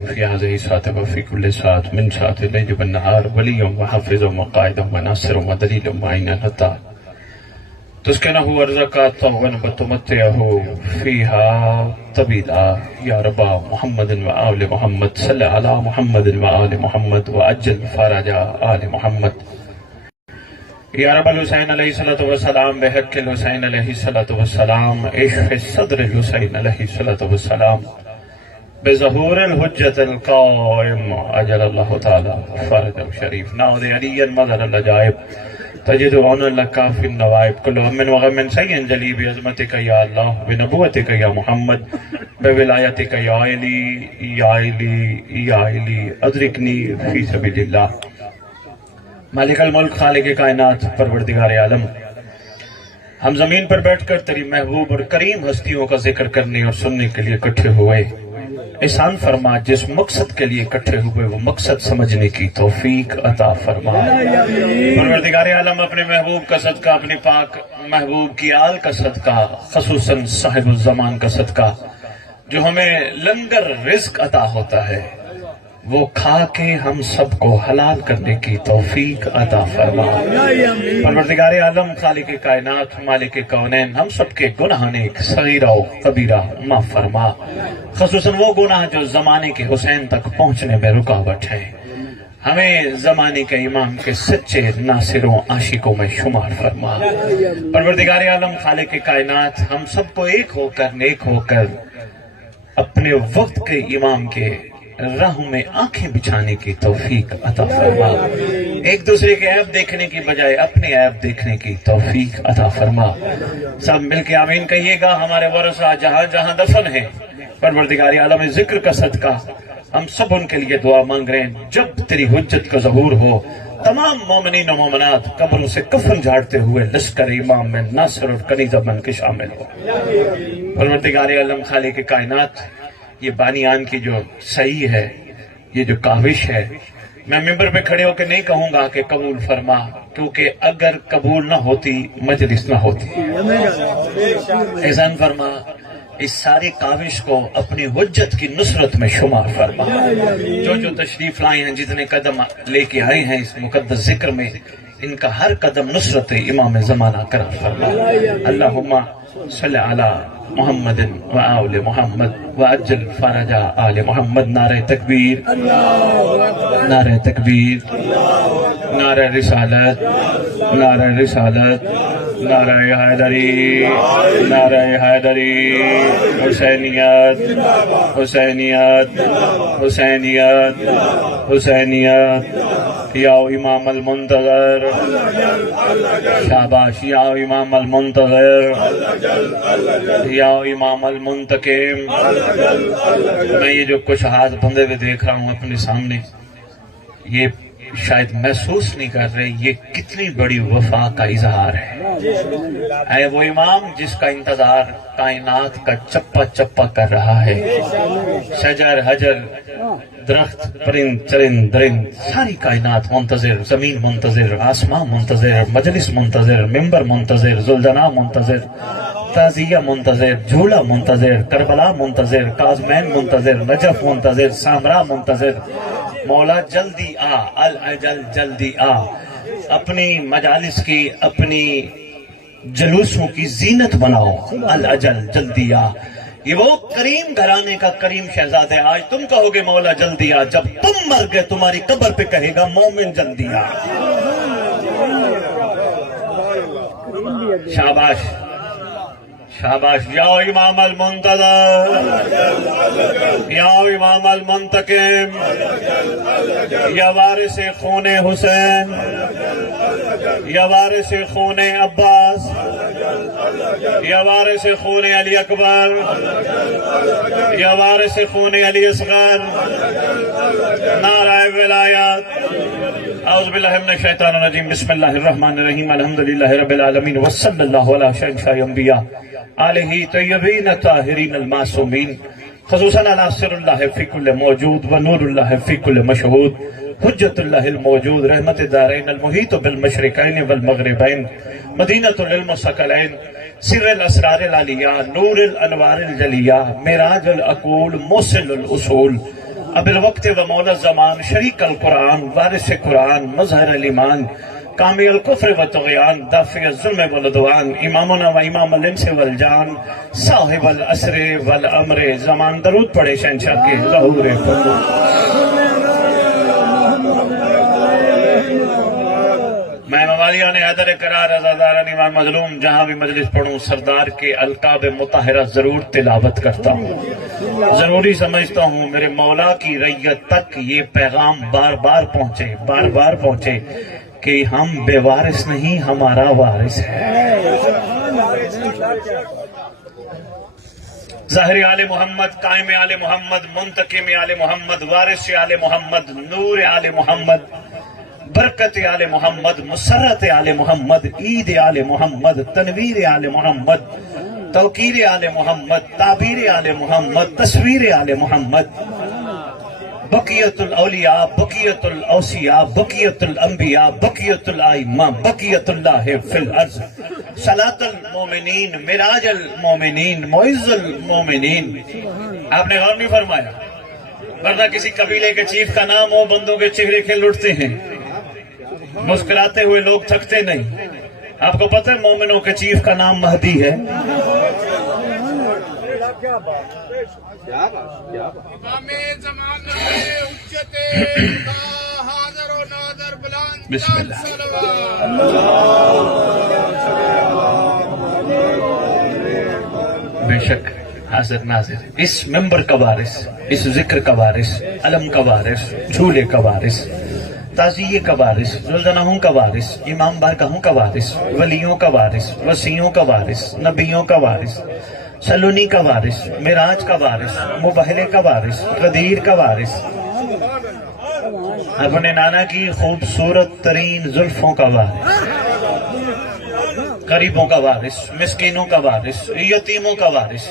في هذه الساعة وفي كل ساعة من ساعة الليل والنهار وليا وحافظا وقائدا وناصرا ودليلا معينا حتى تسكنه ورزقا طوعا وتمتعه فيها طويلا يا رب محمد وآل محمد صل على محمد وآل محمد وأجل فرج آل محمد یا رب الحسین علیہ الصلوۃ والسلام بحق الحسین علیہ الصلوۃ والسلام اشف صدر الحسین علیہ الصلوۃ والسلام بظہور الحجت القائم اجل اللہ تعالی فرج شریف ناود علی مظہر العجائب تجد عون لک فی النوائب کل ہم وغم سین جلی بعظمتک یا اللہ بنبوتک یا محمد بولایتک یا علی یا علی یا علی ادرکنی فی سبیل اللہ۔ مالک الملک خالق کائنات پروردگار عالم، ہم زمین پر بیٹھ کر تیری محبوب اور کریم ہستیوں کا ذکر کرنے اور سننے کے لیے اکٹھے ہوئے، احسان فرما جس مقصد کے لیے اکٹھے ہوئے وہ مقصد سمجھنے کی توفیق عطا فرما۔ پروردگار عالم اپنے محبوب کا صدقہ، اپنے پاک محبوب کی آل کا صدقہ، خصوصاً صاحب الزمان کا صدقہ جو ہمیں لنگر رزق عطا ہوتا ہے، وہ کھا کے ہم سب کو حلال کرنے کی توفیق عطا فرما۔ پروردگار عالم خالق کائنات مالک کونین، ہم سب کے گناہ نیک صغیرہ و کبیرہ معاف فرما، خصوصاً وہ گناہ جو زمانے کے حسین تک پہنچنے میں رکاوٹ ہے، ہمیں زمانے کے امام کے سچے ناصروں عاشقوں میں شمار فرما۔ پروردگار عالم خالق کائنات، ہم سب کو ایک ہو کر نیک ہو کر اپنے وقت کے امام کے راہوں میں آنکھیں بچھانے کی توفیق عطا فرما، ایک دوسرے کے عیب دیکھنے کی بجائے اپنے عیب دیکھنے کی توفیق عطا فرما۔ سب مل کے آمین کہیے گا۔ ہمارے ورثہ جہاں جہاں دفن ہیں، پروردگار عالم ذکر کا صدقہ ہم سب ان کے لیے دعا مانگ رہے ہیں، جب تیری حجت کا ظہور ہو تمام مومنین و مومنات قبروں سے کفن جھاڑتے ہوئے لشکر امام میں ناصر اور کنیزہ بن کے شامل ہو۔ پروردگار عالم خالق کائنات، یہ بانیان کی جو صحیح ہے، یہ جو کاوش ہے، میں ممبر پہ کھڑے ہو کے نہیں کہوں گا کہ قبول فرما، کیونکہ اگر قبول نہ ہوتی مجلس نہ ہوتی۔ احسان فرما اس ساری کاوش کو اپنی حجت کی نصرت میں شمار فرما۔ جو تشریف لائے ہیں، جتنے قدم لے کے آئے ہیں اس مقدس ذکر میں، ان کا ہر قدم نصرت امام زمانہ قرار فرما۔ اللہم صلی علی محمد و آل محمد و اجل فرج آل محمد۔ نعرہ تکبیر، نعرہ تکبیر، نعرہ رسالت، نعرہ رسالت، نعرہ حیدری، نعرہ حیدری، حسینیت، حسینیت، حسینیت، حسینیت، یا امام المنتظر، شاباش یا امام المنتظر، یا امام المنتقم۔ میں یہ جو کچھ ہاتھ بندھے ہوئے دیکھ رہا ہوں اپنے سامنے، یہ شاید محسوس نہیں کر رہے یہ کتنی بڑی وفا کا اظہار ہے۔ اے وہ امام جس کا انتظار کائنات کا چپا چپا کر رہا ہے، شجر حجر درخت پرند چرند درند ساری کائنات منتظر، زمین منتظر، آسمان منتظر، مجلس منتظر، ممبر منتظر، ذوالجناح منتظر، تعزیہ منتظر، جھولا منتظر، کربلا منتظر، کاظمین منتظر، نجف منتظر، سامرا منتظر۔ مولا جلدی آ، الاجل جلدی آ، اپنی مجالس کی، اپنی جلوسوں کی زینت بناؤ، الاجل جلدی آ۔ یہ وہ کریم گھرانے کا کریم شہزاد ہے۔ آج تم کہو گے مولا جلدی آ، جب تم مر گئے تمہاری قبر پہ کہے گا مومن جلدی آ۔ شاباش شاباش، یا امام المنتظر، یا امام المنتقم، یا وارث خون حسین، یا وارث خون عباس، یا وارث خون علی اکبر، یا وارث خون علی اصغر، نعرہ ولایت۔ اعوذ باللہ من الشیطان الرجیم، بسم اللہ الرحمن الرحیم، الحمدللہ رب العالمین، وصلی اللہ علی شہنشاہ انبیاء آلہ طیبین طاہرین المعصومین، خصوصاً علی سر اللہ فی کل موجود و نور اللہ فی کل مشہود، حجت اللہ الموجود، رحمت دارین، المحیط بالمشرقین والمغربین، مدینۃ العلم الثقلین، سر الاسرار العلیہ، نور الانوار الجلیہ، معراج العقول، موصل الاصول، اب الوقت و مولا زمان شریک القرآن وارث قرآن مظہر الایمان کامی الکفر و طغیان دافع الظلم والعدوان امامنا و امام الانس والجان صاحب العصر والامر زمان درود پڑھے شہنشاہ کے ظہور فرمو میں موالیان حیدر قرار عزاداران ایمان مظلوم جہاں بھی مجلس پڑھوں سردار کے القاب مطہرہ ضرور تلاوت کرتا ہوں ضروری سمجھتا ہوں میرے مولا کی ریت تک یہ پیغام بار بار پہنچے کہ ہم بے وارث نہیں ہمارا وارث ہے ظاہر آل محمد قائم آل محمد منتقم آل محمد وارث آل محمد نور آل محمد برکت آل محمد مسرت آل محمد عید آل محمد تنویر آل محمد توقیر آل محمد تعبیر آل محمد تصویر آل محمد بقیت الاولیاء بقیت الاوصیاء بقیت الانبیاء بقیت الائمہ بقیت اللہ فی الارض صلاۃ المومنین معراج المومنین معز المومنین آپ نے غور نہیں فرمایا ورنہ کسی قبیلے کے چیف کا نام ہو بندوں کے چہرے کھل اٹھتے ہیں مسکراتے ہوئے لوگ تھکتے نہیں آپ کو پتہ ہے مومنوں کے چیف کا نام مہدی ہے بسم اللہ بے شک حاضر ناظر اس ممبر کا وارث اس ذکر کا وارث علم کا وارث جھولے کا وارث تعزیے کا وارث ذوالجناحوں کا وارث امام بارگاہوں کا وارث ولیوں کا وارث وسیعوں کا وارث نبیوں کا وارث سلونی کا وارث معراج کا وارث مبہلے کا وارث غدیر کا وارث اپنے نانا کی خوبصورت ترین زلفوں کا وارث غریبوں کا وارث مسکینوں کا وارث یتیموں کا وارث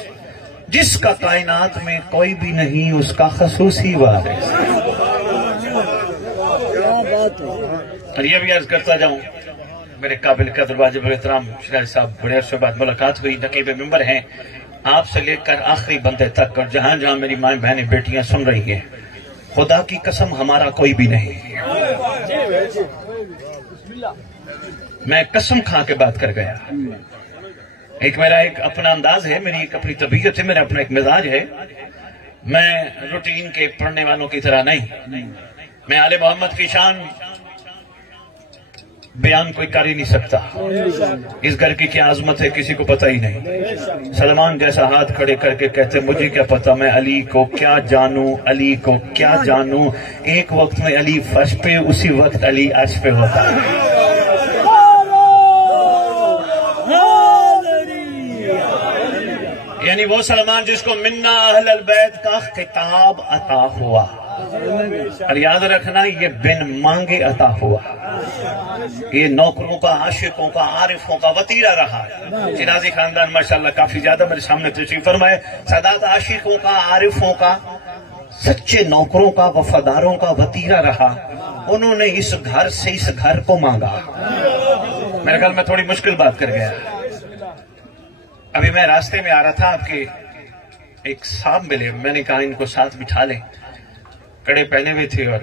جس کا کائنات میں کوئی بھی نہیں اس کا خصوصی وارث اور یہ بھی عرض کرتا جاؤں میرے قابل قدر واجب احترام شیخ صاحب بڑے عرصے بعد ملاقات ہوئی نقیب ممبر ہیں آپ سے لے کر آخری بندے تک اور جہاں جہاں میری مائیں بہنیں بیٹیاں سن رہی ہیں خدا کی قسم ہمارا کوئی بھی نہیں میں قسم کھا کے بات کر گیا ایک میرا ایک اپنا انداز ہے میری ایک اپنی طبیعت ہے میرا اپنا ایک مزاج ہے میں روٹین کے پڑھنے والوں کی طرح نہیں میں آل محمد کی شان بیان کوئی کر ہی نہیں سکتا اس گھر کی کیا عظمت ہے کسی کو پتہ ہی نہیں سلمان جیسا ہاتھ کھڑے کر کے کہتے مجھے کیا پتہ میں علی کو کیا جانوں علی کو کیا جانوں ایک وقت میں علی فرش پہ اسی وقت علی عرش پہ ہوتا ہے یعنی وہ سلمان جس کو منا اہل البیت کا خطاب عطا ہوا اور یاد رکھنا یہ بن مانگے عطا ہوا یہ نوکروں کا عاشقوں کا عارفوں کا وطیرہ رہا شیرازی خاندان ماشاءاللہ کافی زیادہ میرے سامنے تشریف فرمائے سادات عاشقوں کا عارفوں کا سچے نوکروں کا وفاداروں کا وطیرہ رہا انہوں نے اس گھر سے اس گھر کو مانگا میرے خیال میں تھوڑی مشکل بات کر گیا ابھی میں راستے میں آ رہا تھا آپ کے ایک صاحب ملے میں نے کہا ان کو ساتھ بٹھا لیں کڑے پہنے ہوئے تھے اور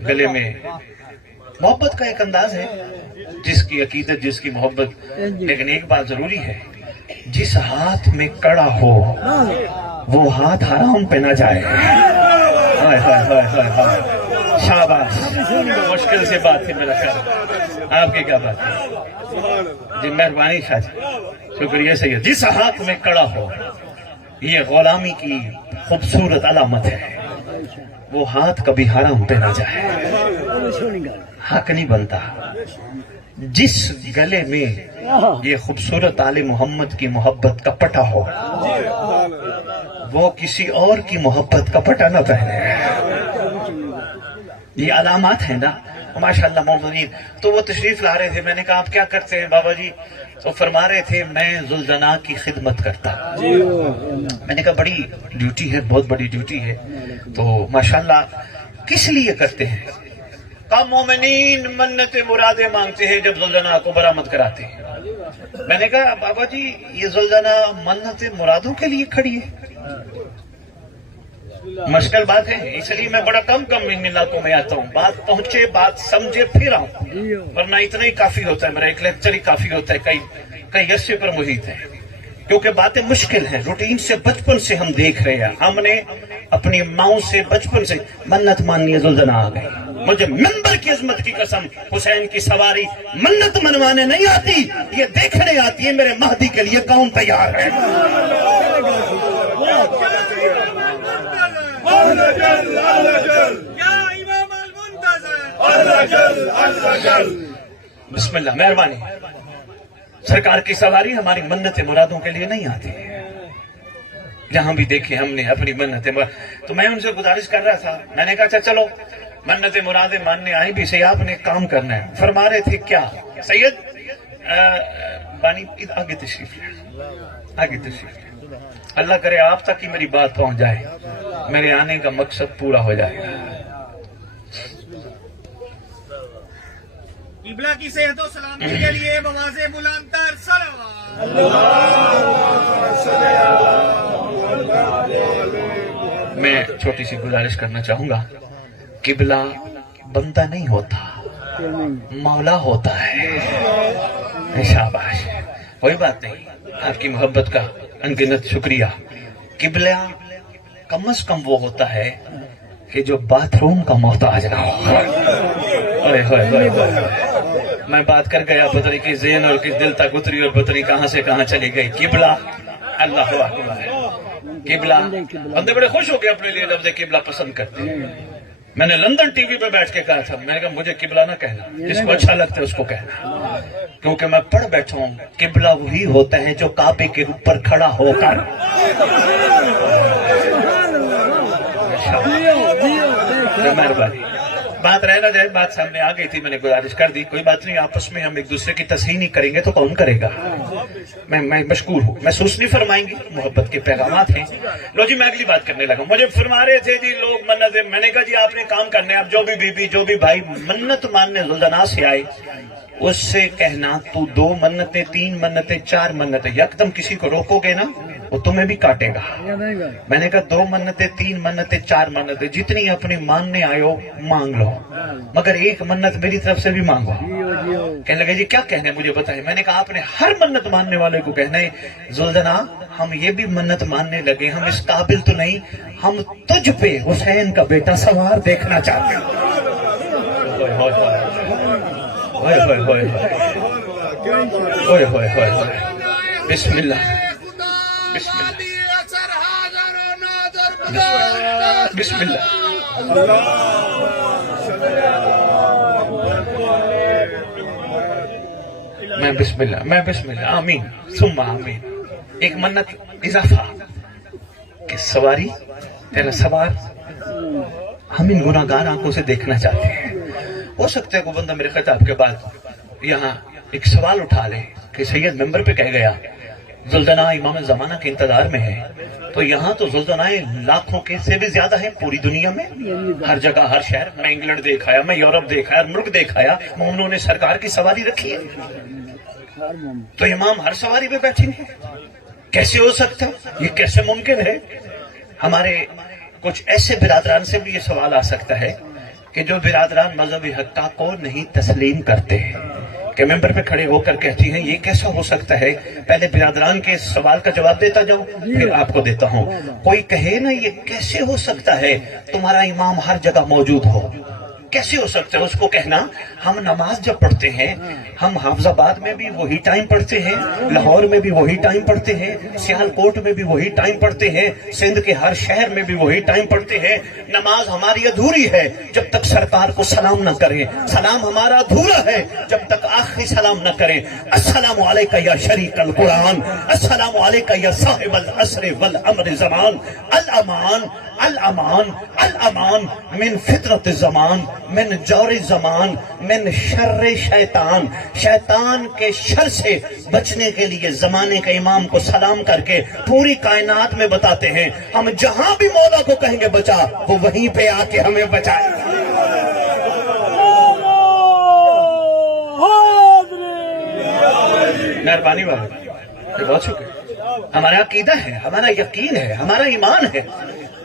گلے میں محبت کا ایک انداز ہے جس کی عقیدت جس کی محبت لیکن ایک بات ضروری ہے جس ہاتھ میں کڑا ہو وہ ہاتھ حرام پہ نہ جائے شاباش مشکل سے بات ہے میرا خیال آپ کی کیا بات ہے جی مہربانی شاہ جی شکریہ سید جس ہاتھ میں کڑا ہو یہ غلامی کی خوبصورت علامت ہے وہ ہاتھ کبھی حرام پہ نہ جائے حق نہیں بنتا جس گلے میں یہ خوبصورت آل محمد کی محبت کا پٹا ہو وہ کسی اور کی محبت کا پٹا نہ پہنے یہ علامات ہیں نا ماشاءاللہ مومنین تو وہ تشریف لا رہے تھے میں نے کہا آپ کیا کرتے ہیں بابا جی تو فرما رہے تھے میں ذوالجناح کی خدمت کرتا میں نے کہا بڑی ڈیوٹی ہے بہت بڑی ڈیوٹی ہے تو ماشاءاللہ کس لیے کرتے ہیں کہا مومنین منت مرادیں مانگتے ہیں جب ذوالجناح کو برآمد کراتے ہیں میں نے کہا بابا جی یہ ذوالجناح منت مرادوں کے لیے کھڑی ہے مشکل بات ہے، اس لیے میں بڑا کم ان علاقوں میں آتا ہوں، بات پہنچے، بات سمجھے پھر آؤں، ورنہ اتنا ہی کافی ہوتا ہے، میرا ایک لیکچر ہی کافی ہوتا ہے، کئی عرصے پر محیط ہے، کیونکہ باتیں مشکل ہیں، روٹین سے بچپن سے ہم دیکھ رہے ہیں، ہم نے اپنی ماؤں سے بچپن سے منت ماننی ہے، زلزلہ آ گئی، مجھے منبر کی عظمت کی قسم، حسین کی سواری منت منوانے نہیں آتی، یہ دیکھنے آتی ہے میرے مہدی کے لیے کون تیار ہے۔ بسم اللہ، مہربانی، سرکار کی سواری ہماری منت مرادوں کے لیے نہیں آتی، جہاں بھی دیکھے ہم نے اپنی منت مراد، تو میں ان سے گزارش کر رہا تھا، میں نے کہا اچھا چلو منت مرادیں ماننے آئی بھی صحیح، آپ نے کام کرنا ہے، فرما رہے تھے کیا سید بانی آگے تشریف لے، آگے تشریف لے، اللہ کرے آپ تک ہی میری بات پہنچ جائے، میرے آنے کا مقصد پورا ہو جائے گا۔ قبلہ کی صحت و سلامتی کے لیے بواز بلند تر صلوات۔ میں چھوٹی سی گزارش کرنا چاہوں گا، قبلہ بندہ نہیں ہوتا، مولا ہوتا ہے، شاباش، کوئی بات نہیں، آپ کی محبت کا انگنت شکریہ۔ قبلہ کم از کم وہ ہوتا ہے کہ جو باتھ روم کا محتاج نہ ہو۔ میں بات کر گیا، پتہ نہیں کس ذہن اور کس دل تک اتری اور پتہ نہیں کہاں سے کہاں چلی گئی۔ قبلہ اللہ اکبر ہے، قبلہ، بندے بڑے خوش ہو گئے اپنے لیے لفظ قبلہ پسند کرتے ہیں۔ میں نے لندن ٹی وی پہ بیٹھ کے کہا تھا، میں نے کہا مجھے قبلہ نہ کہنا، جس کو اچھا لگتا ہے اس کو کہنا، کیونکہ میں پڑھ بیٹھا ہوں قبلہ وہی ہوتا ہے جو کعبے کے اوپر کھڑا ہو کر، مہربانی، بات رہ نہ جائے، بات سامنے آ گئی تھی، میں نے گزارش کر دی، کوئی بات نہیں، آپس میں ہم ایک دوسرے کی تصحیح نہیں کریں گے تو کون کرے گا؟ میں مشکور ہوں، محسوس نہیں فرمائیں گے، محبت کے پیغامات ہیں۔ لو جی، میں اگلی بات کرنے لگا، مجھے فرما رہے تھے جی لوگ منت، میں نے کہا جی آپ نے کام کرنے، اب جو بھی بی بی جو بھی بھائی منت ماننے زلزلہ سے آئے، اس سے کہنا تو 2 منتیں 3 منتیں 4 منتیں، یکدم کسی کو روکو گے نا وہ تمہیں بھی کاٹے گا۔ میں نے کہا 2 منتیں 3 منتیں 4 منتیں، جتنی اپنی ماننے آئے ہو مانگ لو، مگر 1 منت میری طرف سے بھی مانگو۔ کہنے لگے جی کیا کہنا ہے مجھے بتائیں۔ میں نے کہا آپ نے ہر منت ماننے والے کو کہنا ہے زلزلہ ہم یہ بھی منت ماننے لگے، ہم اس قابل تو نہیں، ہم تجھ پہ حسین کا بیٹا سوار دیکھنا چاہتے ہیں۔ بسم اللہ، بسم اللہ، بسم اللہ، میں بسم اللہ، آمین ثم آمین۔ ایک منت اضافہ کہ سواری تیرا سوار ہم ان گناہگار آنکھوں سے دیکھنا چاہتے ہیں۔ ہو سکتا ہے کوئی بندہ میرے خطاب کے بعد یہاں ایک سوال اٹھا لے کہ سید ممبر پہ کہہ گیا زلزلہ امام زمانہ کے انتظار میں ہے، تو یہاں تو زلزلہ لاکھوں کے سے بھی زیادہ ہیں پوری دنیا میں، ہر جگہ ہر شہر میں، انگلینڈ دیکھایا، میں یورپ دیکھایا، ملک دیکھایا، مومنوں نے سرکار کی سواری رکھی ہے، تو امام ہر سواری پہ بیٹھیں گے؟ کیسے ہو سکتا ہے؟ یہ کیسے ممکن ہے؟ ہمارے کچھ ایسے برادران سے بھی یہ سوال آ سکتا ہے کہ جو برادران مذہب حقہ کو نہیں تسلیم کرتے ہیں، کہ ممبر پہ کھڑے ہو کر کہتی ہیں یہ کیسا ہو سکتا ہے؟ پہلے برادران کے سوال کا جواب دیتا جاؤں، پھر آپ کو دیتا ہوں۔ کوئی کہے نا یہ کیسے ہو سکتا ہے تمہارا امام ہر جگہ موجود ہو، کیسے ہو سکتا ہے؟ اس کو کہنا ہم نماز جب پڑھتے ہیں، ہم حافظ آباد میں بھی وہی ٹائم پڑھتے ہیں، لاہور میں بھی وہی ٹائم پڑھتے ہیں، سیال کوٹ میں بھی وہی ٹائم پڑھتے ہیں، سندھ کے ہر شہر میں بھی وہی ٹائم پڑھتے ہیں۔ نماز ہماری ادھوری ہے جب تک سرکار کو سلام نہ کریں، سلام ہمارا ادھورا ہے جب تک آخری سلام نہ کریں۔ السلام علیکہ یا شریک القرآن، السلام علیکہ یا صاحب العصر والامر زمان، الامان الامان الامان من فطرت زمان، من جور زمان، من شر شیطان، شیطان کے شر سے بچنے کے لیے زمانے کے امام کو سلام کر کے پوری کائنات میں بتاتے ہیں ہم جہاں بھی مولا کو کہیں گے بچا، وہ وہیں پہ آ کے ہمیں بچائے۔ مہربانی والے بہت شکریہ، ہمارا عقیدہ ہے، ہمارا یقین ہے، ہمارا ایمان ہے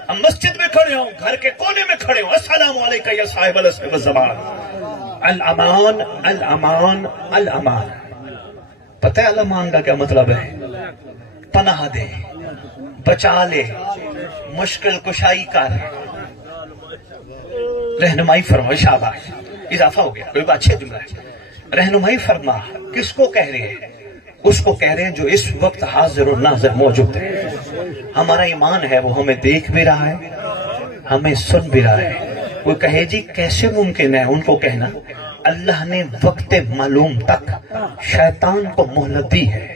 ہم مسجد میں کھڑے ہوں، گھر کے کونے میں کھڑے ہوں، السلام علیکم یا صاحب الاسم والزمان، الامان الامان الامان۔ پتہ ہے الامان کا کیا مطلب ہے؟ پناہ دے، بچا لے، مشکل کشائی کر، رہنمائی فرما۔ شاباش، اضافہ ہو گیا، کوئی اچھا جملہ ہے۔ رہنمائی فرما کس کو کہہ رہے ہیں؟ اس کو کہہ رہے ہیں جو اس وقت حاضر و ناظر موجود ہے۔ ہمارا ایمان ہے وہ ہمیں دیکھ بھی رہا ہے، ہمیں سن بھی رہا ہے۔ وہ کہے جی کیسے ممکن ہے؟ ان کو کہنا اللہ نے وقت معلوم تک شیطان کو مہلت دی ہے۔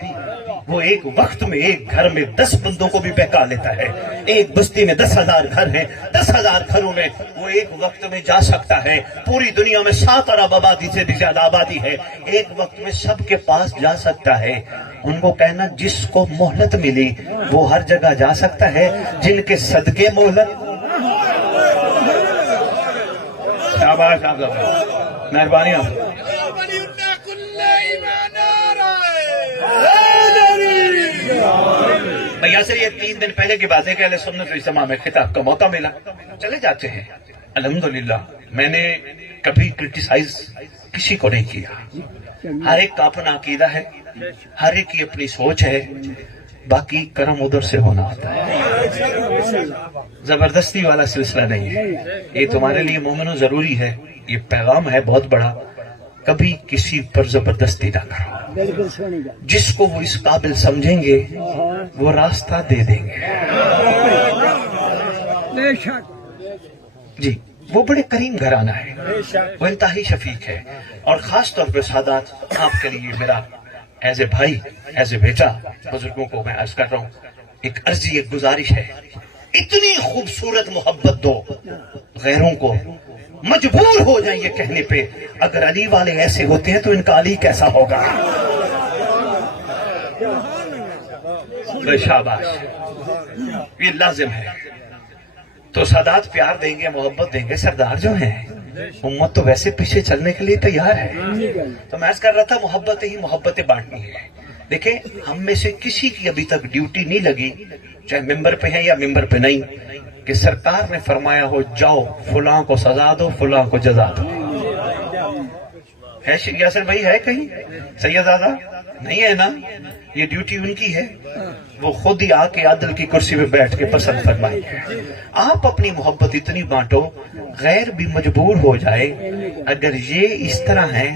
وہ ایک وقت میں ایک گھر میں 10 بندوں کو بھی بہکا لیتا ہے۔ ایک بستی میں 10,000 گھر ہیں، 10,000 گھروں میں وہ ایک وقت میں جا سکتا ہے۔ پوری دنیا میں 7 ارب آبادی سے بھی زیادہ آبادی ہے، ایک وقت میں سب کے پاس جا سکتا ہے۔ ان کو کہنا جس کو مہلت ملی وہ ہر جگہ جا سکتا ہے، جن کے صدقے مہلت۔ شاباش آپ لوگ، مہربانی آپ۔ بھیا سے یہ 3 دن پہلے کی بات ہے کہ اہل سنت والاجتماع میں خطاب کا موقع ملا، چلے جاتے ہیں۔ الحمدللہ میں نے کبھی کرٹیسائز کسی کو نہیں کیا، ہر ایک کا اپنا عقیدہ ہے، ہر ایک کی اپنی سوچ ہے، باقی کرم ادھر سے ہونا ہوتا ہے، زبردستی والا سلسلہ نہیں ہے۔ یہ تمہارے لیے مومنوں ضروری ہے، یہ پیغام ہے بہت بڑا، کبھی کسی پر زبردستی نہ کرو۔ جس کو وہ اس قابل سمجھیں گے وہ راستہ دے دیں گے۔ جی وہ بڑے کریم گھرانہ ہے، وہ انتہائی شفیق ہے، اور خاص طور پہ سادات آپ کے لیے میرا ایز اے بھائی، ایز اے بیٹا، بزرگوں کو میں عرض کر رہا ہوں، ایک عرضی، ایک گزارش ہے، اتنی خوبصورت محبت دو غیروں کو، مجبور ہو جائیں یہ کہنے پہ اگر علی والے ایسے ہوتے ہیں تو ان کا علی کیسا ہوگا۔ شاباش، یہ لازم ہے۔ تو سادات پیار دیں گے، محبت دیں گے، سردار جو ہیں امت تو ویسے پیچھے چلنے کے لیے تیار ہے۔ تو میں عرض کر رہا تھا محبت ہی محبتیں بانٹنی ہے۔ دیکھیں ہم میں سے کسی کی ابھی تک ڈیوٹی نہیں لگی، چاہے ممبر پہ ہیں یا ممبر پہ نہیں، کہ سرکار نے فرمایا ہو جاؤ فلاں کو سزا دو، فلاں کو جزا دو۔ ہے یاسر بھائی، ہے کہیں سیدزادہ؟ نہیں ہے نا، یہ ڈیوٹی ان کی ہے، وہ خود ہی آ کے عدل کی کرسی پہ بیٹھ کے پسند فرمائیں گے۔ آپ اپنی محبت اتنی بانٹو غیر بھی مجبور ہو جائے، اگر یہ اس طرح ہیں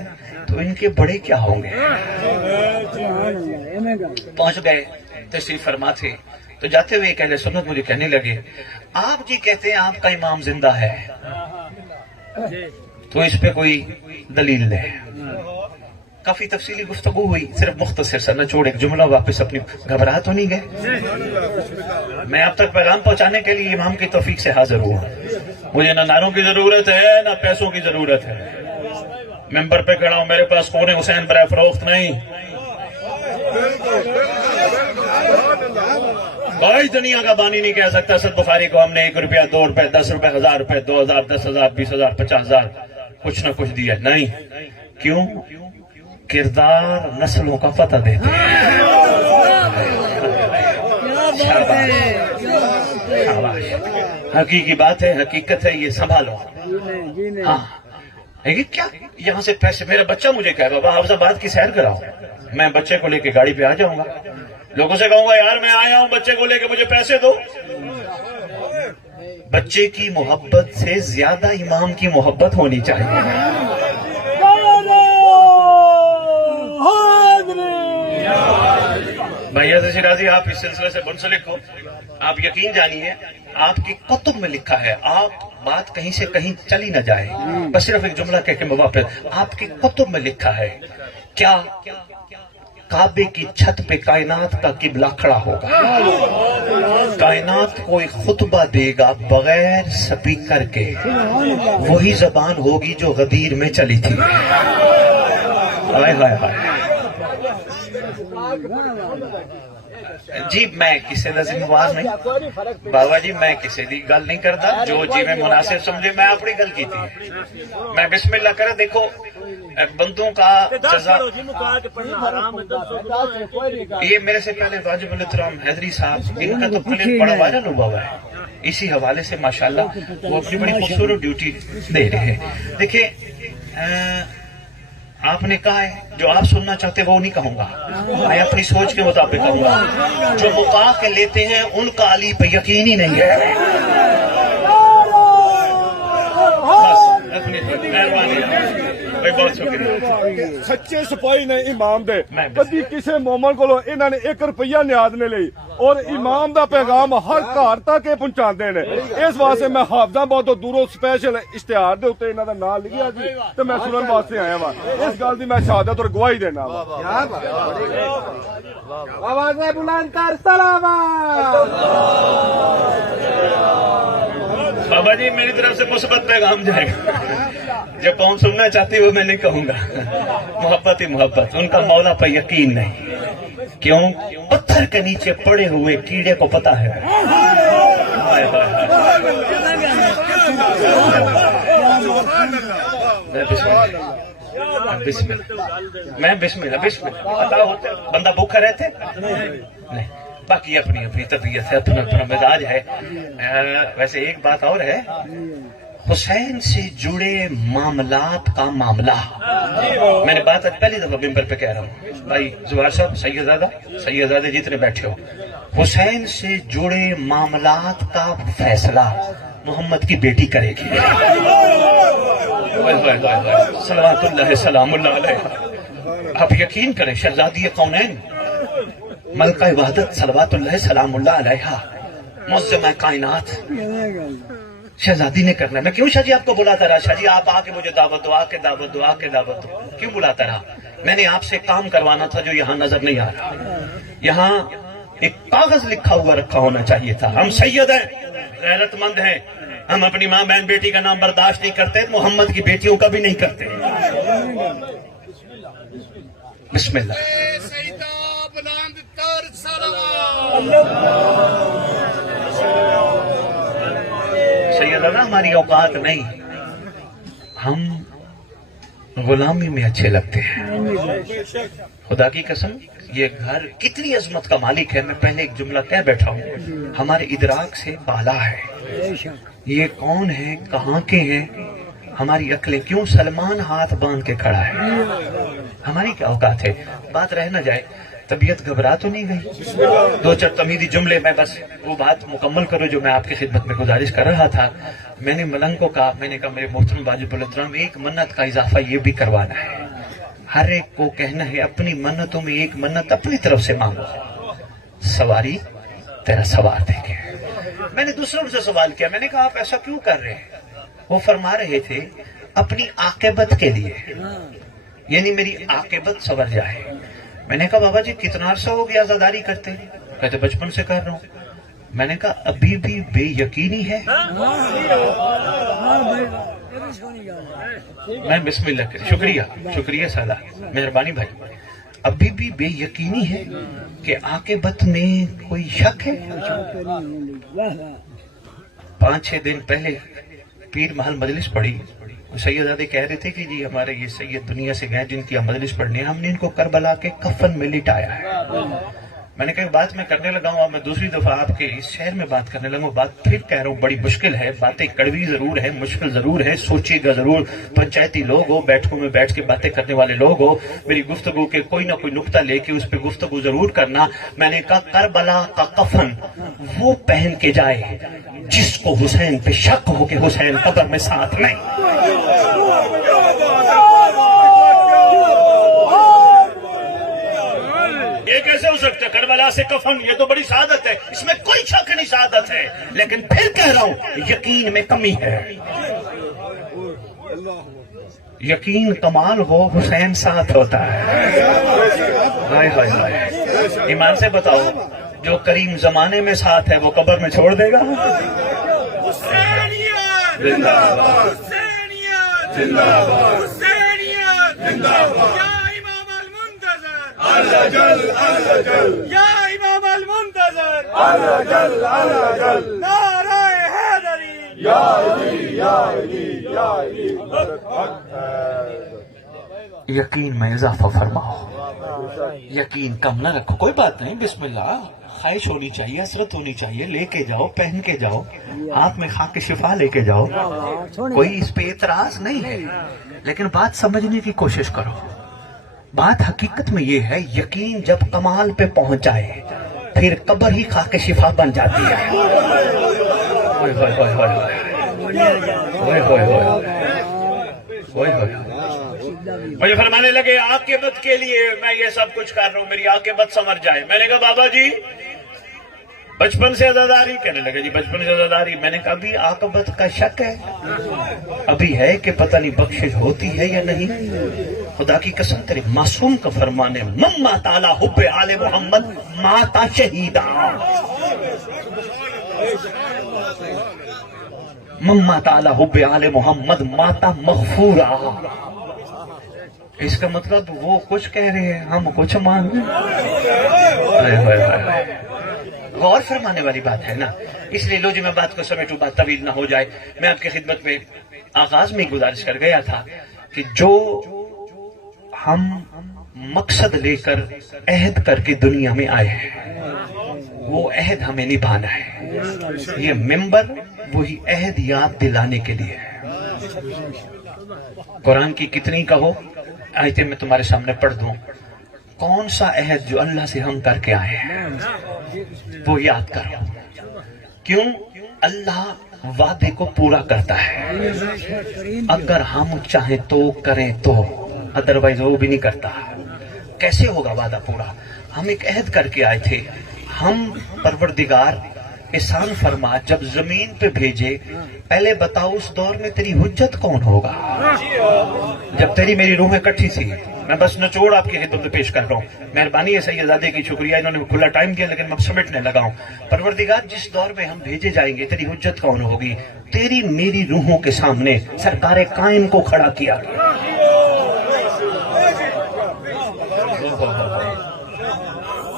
تو ان کے بڑے کیا ہوں گے۔ پہنچ گئے، تشریف فرما تھے، تو جاتے ہوئے ایک اہل سنت مجھے کہنے لگے آپ جی کہتے ہیں آپ کا امام زندہ ہے، تو اس پہ کوئی دلیل ہے۔ کافی تفصیلی گفتگو ہوئی، صرف مختصر سا نچوڑ ایک جملہ، واپس اپنی گھبراہ تو نہیں گئے۔ میں اب تک پیغام پہنچانے کے لیے امام کی توفیق سے حاضر ہوا، مجھے نہ نعروں کی ضرورت ہے نہ پیسوں کی ضرورت ہے۔ ممبر پہ کھڑا ہوں، میرے پاس کون حسین برائے فروخت نہیں، کوئی دنیا کا بانی نہیں کہہ سکتا سید بخاری کو ہم نے 1 روپیہ 2 روپے 10 روپے 1000 روپے 2000 10,000 20,000 50,000 کچھ نہ کچھ دیا، نہیں۔ کیوں؟ کردار نسلوں کا پتہ دیتے ہیں۔ حقیقی بات ہے، حقیقت ہے، یہ سنبھالو۔ ہاں کیا یہاں سے پیسے، میرا بچہ مجھے کہے بابا حافظ آباد کی سیر کراؤ، میں بچے کو لے کے گاڑی پہ آ جاؤں گا، لوگوں سے کہوں گا یار میں آیا ہوں بچے کو لے کے مجھے پیسے دو۔ بچے کی محبت سے زیادہ امام کی محبت ہونی چاہیے۔ بھائی حضرت شیرازی آپ اس سلسلے سے منسلک ہو، آپ یقین جانیے آپ کی کتب میں لکھا ہے، آپ بات کہیں سے کہیں چلی نہ جائے، بس صرف ایک جملہ کہہ کے میں واپس، آپ کی کتب میں لکھا ہے کیا کعبے کی چھت پہ کائنات کا قبلہ کھڑا ہوگا، کائنات کوئی خطبہ دے گا بغیر سپیکر کے، وہی زبان ہوگی جو غدیر میں چلی تھی۔ ہائے ہائے ہائے جی، میں کسی لازم نواز نہیں بابا جی، میں کسی دی گل نہیں کرتا، جو جی میں مناسب سمجھے میں اپنی گل کی تھی، میں بسم اللہ کرے۔ دیکھو بندوں کا جزا، یہ میرے سے پہلے واجب الاحترام حیدری صاحب، ان کا تو کلپ بڑا وائرل ہوا ہے، اسی حوالے سے ماشاءاللہ وہ اپنی بڑی خوبصورت ڈیوٹی دے رہے ہیں. دیکھیں آپ نے کہا ہے جو آپ سننا چاہتے وہ نہیں کہوں گا، میں اپنی سوچ کے مطابق کہوں گا. جو مقا کے لیتے ہیں ان کا علی پہ یقین ہی نہیں ہے. بس اپنی مہربانی، بہت شکریہ. سچے سپاہی نے امام دے کدی کسی مومن کو انہوں نے 1 روپیہ نیاز نہیں لئی اور امام دا پیغام ہر گھر تک پہنچاندے نے. اس واسطے میں حافظ آباد تو دوروں سپیشل اشتہار دے اوتے انہاں دا نام لکھیا جی تے میں سنن واسطے آیا وا. اس گل دی میں شہادت اور گواہی دینا وا. آواز بلند کر سلامات. بابا جی میری طرف سے مثبت پیغام جائے گا. جو قوم سننا چاہتی ہے وہ میں نہیں کہوں گا. محبت ہی محبت. ان کا مولا پر یقین نہیں. کیوں؟ پتھر کے نیچے پڑے ہوئے کیڑے کو پتا ہے. میں بسم اللہ پتا ہوتا بندہ بھوکا رہتے نہیں. باقی اپنی اپنی طبیعت ہے، اپنا اپنا مزاج ہے. ویسے ایک بات اور ہے، حسین سے جڑے معاملات کا معاملہ. میں نے بات آج پہلی دفعہ ممبر پہ کہہ رہا ہوں. بھائی زوار صاحب، سیدزادے جتنے بیٹھے ہو، حسین سے جڑے معاملات کا فیصلہ محمد کی بیٹی کرے گی. صلوات اللہ سلام اللہ علیہ. آپ یقین کریں، شہزادی کونین، ملکہ وحدت صلوات اللہ سلام اللہ علیہ، معظمہ کائنات، شہزادی نے کرنا. میں کیوں شاہ جی آپ کو بلاتا رہا؟ شاہ جی آپ آ کے مجھے دعوت دو، آ کے دعوت دو، آ کے دعوت دو. کیوں بلاتا رہا؟ میں نے آپ سے کام کروانا تھا جو یہاں نظر نہیں آ رہا. یہاں ایک کاغذ لکھا ہوا رکھا ہونا چاہیے تھا. ہم سید ہیں، غیرت مند ہیں، ہم اپنی ماں بہن بیٹی کا نام برداشت نہیں کرتے، محمد کی بیٹیوں کا بھی نہیں کرتے. بسم اللہ. سیدنا ہماری اوقات نہیں، ہم غلامی میں اچھے لگتے ہیں. خدا کی قسم یہ گھر کتنی عظمت کا مالک ہے. میں پہلے ایک جملہ کہہ بیٹھا ہوں، ہمارے ادراک سے بالا ہے. یہ کون ہے، کہاں کے ہیں، ہماری عقلیں کیوں؟ سلمان ہاتھ باندھ کے کھڑا ہے. ہماری کیا اوقات ہے؟ بات رہ نہ جائے. طبیعت گھبرا تو نہیں گئی؟ 2-4 تمیدی جملے میں بس وہ بات مکمل کرو جو میں آپ کی خدمت میں گزارش کر رہا تھا. میں نے ملنگ کو کہا، میں نے کہا میرے محترم واجب الاحترام ایک منت کا اضافہ یہ بھی کروانا ہے. ہر ایک کو کہنا ہے اپنی منتوں میں ایک منت اپنی طرف سے مانگو. سواری تیرا سوار دے گے. میں نے دوسروں سے سوال کیا، میں نے کہا آپ ایسا کیوں کر رہے ہیں؟ وہ فرما رہے تھے اپنی عاقبت کے لیے، یعنی میری عاقبت سنور جائے. میں نے کہا بابا جی کتنا عرصہ ہو گیا عزاداری کرتے؟ کہتے بچپن سے کر رہا ہوں. میں نے کہا ابھی بھی بے یقینی ہے؟ میں بسم اللہ کریں. شکریہ سادہ، مہربانی بھائی. ابھی بھی بے یقینی ہے کہ عاقبت میں کوئی شک ہے؟ 5-6 دن پہلے پیر محل مجلس پڑھی. سیدزادے کہہ رہے تھے کہ جی ہمارے یہ سید دنیا سے گئے جن کی ہم مجلس پڑھنے ہیں، ہم نے ان کو کربلا کے کفن میں لٹایا ہے. میں نے کہا بات میں کرنے لگا ہوں، اب میں دوسری دفعہ آپ کے اس شہر میں بات کرنے لگا ہوں. بات پھر کہہ رہا ہوں بڑی مشکل ہے، باتیں کڑوی ضرور ہے، مشکل ضرور ہے، سوچیے گا ضرور. پنچایتی لوگ ہو، بیٹھوں میں بیٹھ کے باتیں کرنے والے لوگ ہو، میری گفتگو کے کوئی نہ کوئی نقطہ لے کے اس پہ گفتگو ضرور کرنا. میں نے کہا کربلا کا کفن وہ پہن کے جائے جس کو حسین پہ شک ہو کہ حسین قبر میں ساتھ نہیں. یہ کیسے ہو سکتا ہے؟ کربلا سے کفن، یہ تو بڑی سعادت ہے، اس میں کوئی شک نہیں، سعادت ہے. لیکن پھر کہہ رہا ہوں یقین میں کمی ہے. یقین کمال ہو، حسین ساتھ ہوتا ہے. ہائے ہائے ہائے. ایمان سے بتاؤ جو کریم زمانے میں ساتھ ہے وہ قبر میں چھوڑ دے گا؟ حسینیت زندہ باد، حسینیت زندہ باد، حسینیت زندہ باد. یا امام المنتظر، نعرہ حیدری، یقین میں اضافہ فرماؤ، یقین کم نہ رکھو. کوئی بات نہیں، بسم اللہ. خواہش ہونی چاہیے، حسرت ہونی چاہیے، لے کے جاؤ، پہن کے جاؤ، ہاتھ میں خاک شفا لے کے جاؤ، کوئی اس پہ اعتراض نہیں ہے، لیکن بات سمجھنے کی کوشش کرو۔ بات حقیقت میں یہ ہے، یقین جب کمال پہ پہنچ جائے پھر قبر ہی خاک شفا بن جاتی ہے۔ ہوئے ہوئے ہوئے ہوئے ہوئے ہوئے ہوئے ہوئے۔ مجھے فرمانے لگے عاقبت کے لیے میں یہ سب کچھ کر رہا ہوں، میری عاقبت سنور جائے۔ میں نے کہا بابا جی بچپن سے عزاداری؟ کہنے لگے جی بچپن سے عزاداری۔ میں نے کہا ابھی عاقبت کا شک ہے، ابھی ہے کہ پتہ نہیں بخشش ہوتی ہے یا نہیں۔ خدا کی قسم تیرے معصوم کا فرمان ہے، مما تعالی حب آل محمد ماتا شہیدہ، مما تعالی حب آل محمد ماتا مغفورہ۔ اس کا مطلب وہ کچھ کہہ رہے ہیں، ہم کچھ مان رہے ہیں۔ غور فرمانے والی بات ہے نا، اس لیے لو جی میں بات کو سمیٹوں، بات طویل نہ ہو جائے۔ میں آپ کی خدمت میں آغاز میں گزارش کر گیا تھا کہ جو ہم مقصد لے کر عہد کر کے دنیا میں آئے ہیں وہ عہد ہمیں نبھانا ہے۔ یہ ممبر وہی عہد یاد دلانے کے لیے ہے۔ قرآن کی کتنی کہو آیتیں میں تمہارے سامنے پڑھ دوں، کون سا عہد جو اللہ سے ہم کر کے آئے ہیں وہ یاد کرو۔ کیوں؟ اللہ وعدے کو پورا کرتا ہے، اگر ہم چاہیں تو کریں تو، ادروائز وہ بھی نہیں کرتا۔ کیسے ہوگا وعدہ پورا؟ ہم ایک عہد کر کے آئے تھے، ہم پروردگار احسان فرما جب زمین پہ بھیجے، پہلے بتاؤ اس دور میں تیری حجت کون ہوگا؟ جب تیری میری روحیں اکٹھی تھی، میں بس نچوڑ آپ کی خدمت میں پیش کر رہا ہوں، مہربانی ہے سیدزادے کی، شکریہ، انہوں نے کھلا ٹائم دیا لیکن میں سمٹنے لگا ہوں۔ پروردگار جس دور میں ہم بھیجے جائیں گے تیری حجت کون ہوگی؟ تیری میری روحوں کے سامنے سرکار قائم کو کھڑا کیا گیا۔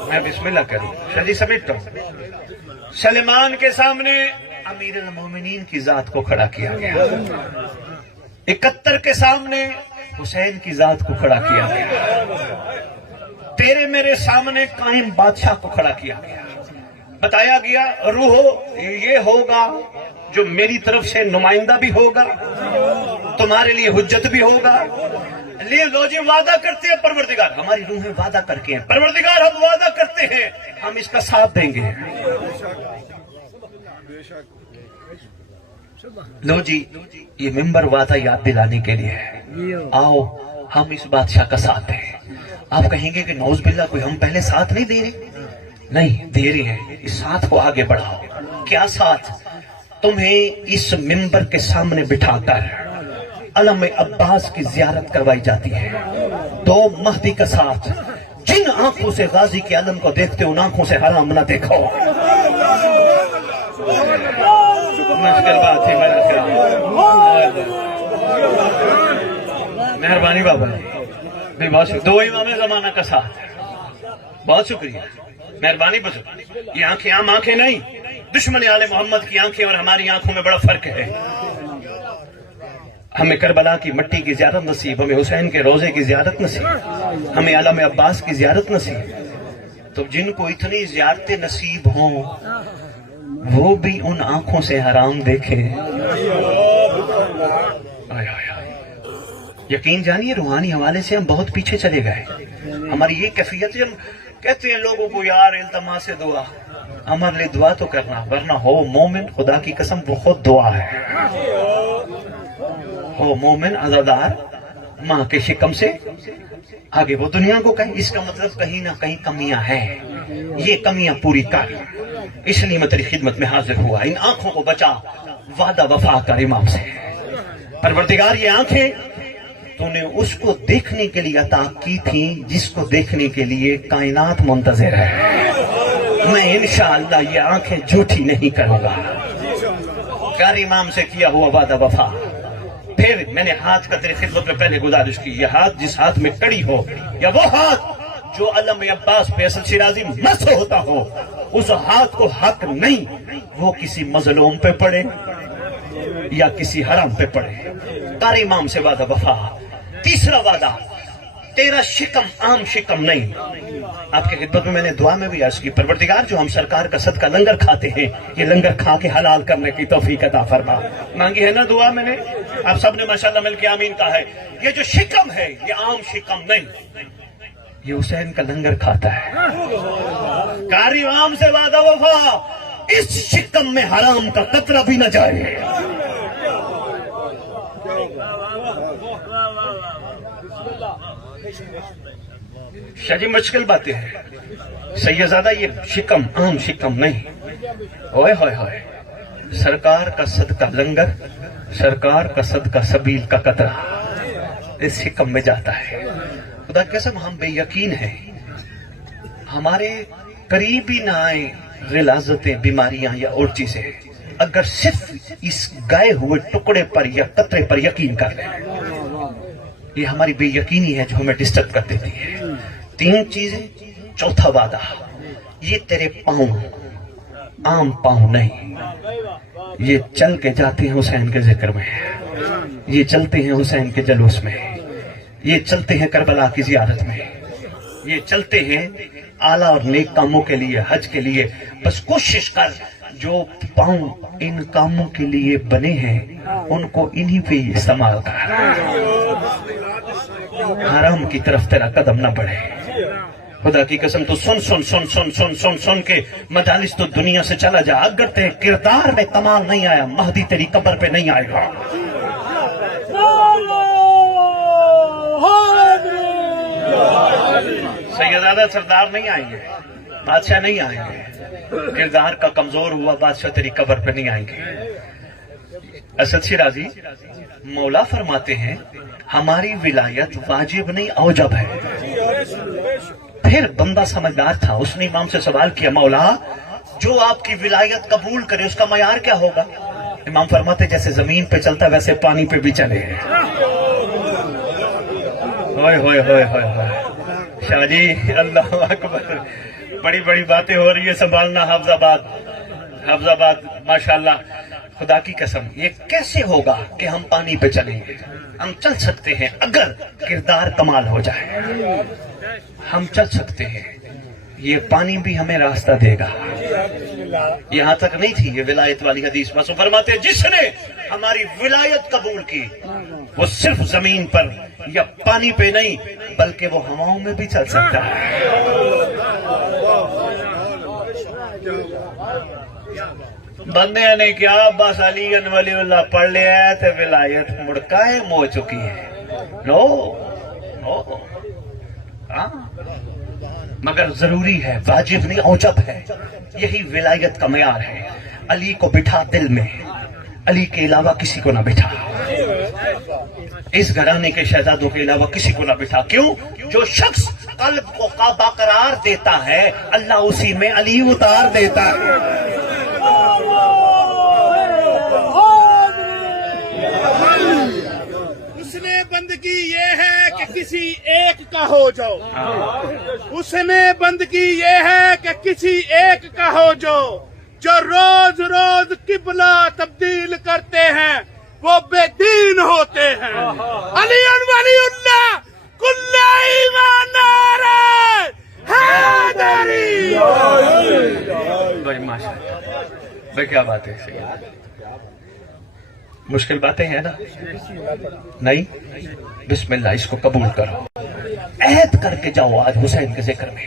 میں بسم اللہ کروں، شادی سمیٹتا ہوں۔ سلیمان کے سامنے امیر المومنین کی ذات کو کھڑا کیا گیا، 71 کے سامنے حسین کی ذات کو کھڑا کیا گیا، تیرے میرے سامنے قائم بادشاہ کو کھڑا کیا گیا۔ بتایا گیا روحو یہ ہوگا جو میری طرف سے نمائندہ بھی ہوگا، تمہارے لیے حجت بھی ہوگا۔ لیے لو جی وعدہ کرتے ہیں پروردگار، ہماری روحیں وعدہ کر کے ہیں، پروردگار ہم وعدہ کرتے ہیں ہم اس کا ساتھ دیں گے۔ لو جی یہ ممبر وعدہ یاد دلانے کے لیے ہے، آؤ ہم اس بادشاہ کا ساتھ دیں۔ آپ کہیں گے کہ نعوذ باللہ کوئی ہم پہلے ساتھ نہیں دے رہے؟ نہیں دے رہے ہیں، اس ساتھ کو آگے بڑھاؤ۔ کیا ساتھ؟ تمہیں اس ممبر کے سامنے بٹھا کر علم عباس کی زیارت کروائی جاتی ہے، دو مہدی کا ساتھ۔ جن آنکھوں سے غازی کے علم کو دیکھتے ان آنکھوں سے حرام نہ دیکھو۔ مشکل بات ہے میرا خیال، مہربانی بابا جی، بہت شکریہ۔ دو امام زمانہ کا ساتھ، بہت شکریہ، مہربانی بزرگ۔ یہ آنکھیں عام آنکھیں نہیں، دشمن آل محمد کی آنکھیں اور ہماری آنکھوں میں بڑا فرق ہے۔ ہمیں کربلا کی مٹی کی زیارت نصیب، ہمیں حسین کے روزے کی زیارت نصیب، ہمیں علم عباس کی زیارت نصیب۔ تو جن کو اتنی زیارتیں نصیب ہوں وہ بھی ان آنکھوں سے حرام دیکھیں۔ یقین جانیے روحانی حوالے سے ہم بہت پیچھے چلے گئے۔ ہماری یہ کیفیت ہے، ہم کہتے ہیں لوگوں کو یار التماس دعا، ہمارے لیے دعا تو کرنا، ورنہ ہو مومن، خدا کی قسم وہ خود دعا ہے۔ ہو مومن عزادار ماں کے شکم سے آگے وہ دنیا کو کہیں، اس کا مطلب کہیں نہ کہیں کمیاں ہیں، یہ کمیاں پوری کر۔ اس لیے میں تیری خدمت میں حاضر ہوا، ان آنکھوں کو بچا، وعدہ وفا کر امام سے۔ پروردگار یہ آنکھیں تو نے اس کو دیکھنے کے لیے عطا کی تھی جس کو دیکھنے کے لیے کائنات منتظر ہے۔ میں انشاءاللہ یہ آنکھیں جھوٹی نہیں کروں گا۔ کر امام سے کیا ہوا وعدہ وفا۔ پھر میں نے ہاتھ کا تیری خدمت میں پہلے گزارش کی، یہ ہاتھ جس ہاتھ میں کڑی ہو، یا وہ ہاتھ جو علم عباس پہ اصل شیرازی مس ہوتا ہو، اس ہاتھ کو حق نہیں وہ کسی مظلوم پہ پڑے یا کسی حرام پہ پڑے۔ کر امام سے وعدہ وفا۔ تیسرا وعدہ، تیرا شکم عام شکم نہیں، آپ کی خدمت میں میں نے دعا میں بھی عرض کی، پروردگار جو ہم سرکار کا صدقہ لنگر کھاتے ہیں یہ لنگر کھا کے حلال کرنے کی توفیق عطا فرما. مانگی ہے نا دعا میں نے، آپ سب نے ماشاءاللہ مل کے آمین کہا ہے. یہ جو شکم ہے یہ عام شکم نہیں، یہ حسین کا لنگر کھاتا ہے. قاری عام سے وعدہ وفا، اس شکم میں حرام کا قطرہ بھی نہ جائے. شاہ جی مشکل باتیں ہیں سیدزادہ، یہ شکم عام شکم نہیں. اوئے ہوئے ہوئے، سرکار کا صدقہ لنگر، سرکار کا صدقہ سبیل کا قطرہ اس شکم میں جاتا ہے. خدا کی قسم ہم بے یقین ہیں، ہمارے قریب ہی نہ آئے غلاظتیں، بیماریاں یا اور چیزیں، اگر صرف اس گائے ہوئے ٹکڑے پر یا قطرے پر یقین کر لیں. یہ ہماری بے یقینی ہے جو ہمیں ڈسٹرب کر دیتی ہے. 3 چیزیں. چوتھا وعدہ، یہ تیرے پاؤں عام پاؤں نہیں، یہ چل کے جاتے ہیں حسین کے ذکر میں، یہ چلتے ہیں حسین کے جلوس میں، یہ چلتے ہیں کربلا کی زیارت میں، یہ چلتے ہیں اعلیٰ اور نیک کاموں کے لیے، حج کے لیے. بس کوشش کر جو پاؤں ان کاموں کے لیے بنے ہیں ان کو انہی پہ استعمال کر، حرام کی طرف تیرا قدم نہ بڑھے. خدا کی قسم تو سن سن سن سن سن سن سن کے مجالس تو دنیا سے چلا جا. اگر تیرے کردار میں کمال نہیں آیا مہدی تیری قبر پہ نہیں آئے گا. سیدزادہ سردار نہیں آئیں گے، بادشاہ نہیں آئیں گے. کردار کا کمزور ہوا بادشاہ تیری قبر پہ نہیں آئیں گے. اسد شیرازی مولا فرماتے ہیں ہماری ولایت واجب نہیں اوجب ہے. پھر بندہ سمجھدار تھا، اس نے امام سے سوال کیا مولا جو آپ کی ولایت قبول کرے اس کا معیار کیا ہوگا؟ امام فرماتے جیسے زمین پہ چلتا ویسے پانی پہ بھی چلے. ہوئے ہوئے ہوئے ہوئے ہوئے. شاہ جی اللہ اکبر، بڑی بڑی باتیں ہو رہی ہے. سنبھالنا حافظ آباد، حافظ آباد ماشاءاللہ. خدا کی قسم یہ کیسے ہوگا کہ ہم پانی پہ چلیں گے؟ ہم چل سکتے ہیں اگر کردار کمال ہو جائے، ہم چل سکتے ہیں. یہ پانی بھی ہمیں راستہ دے گا. یہاں تک نہیں تھی یہ ولایت والی حدیث، بس فرماتے ہیں جس نے ہماری ولایت قبول کی وہ صرف زمین پر یا پانی پہ نہیں بلکہ وہ ہواؤں میں بھی چل سکتا ہے. بندے نے کیا عباس علی ولی اللہ پڑھ لیا ہے تو ولایت مڑ قائم ہو چکی ہے. نو مگر ضروری ہے، واجب نہیں اوجب ہے. یہی ولایت کا معیار ہے. علی کو بٹھا دل میں، علی کے علاوہ کسی کو نہ بٹھا. اس گھرانے کے شہزادوں کے علاوہ کسی کو نہ بٹھا. کیوں؟ جو شخص قلب کو کعبہ قرار دیتا ہے اللہ اسی میں علی اتار دیتا ہے. اس نے بندگی یہ ہے کہ کسی ایک کا ہو جاؤ، اس نے بندگی یہ ہے کہ کسی ایک کا ہو جاؤ. جو روز روز قبلہ تبدیل کرتے ہیں وہ بے دین ہوتے ہیں. علی ولی اللہ کل ایمان نعرہ حیدری. بھائی ماشاءاللہ، بھائی کیا بات ہے. مشکل باتیں ہیں نا؟ نہیں، بسم اللہ اس کو قبول کرو. عہد کر کے جاؤ آج حسین کے ذکر میں.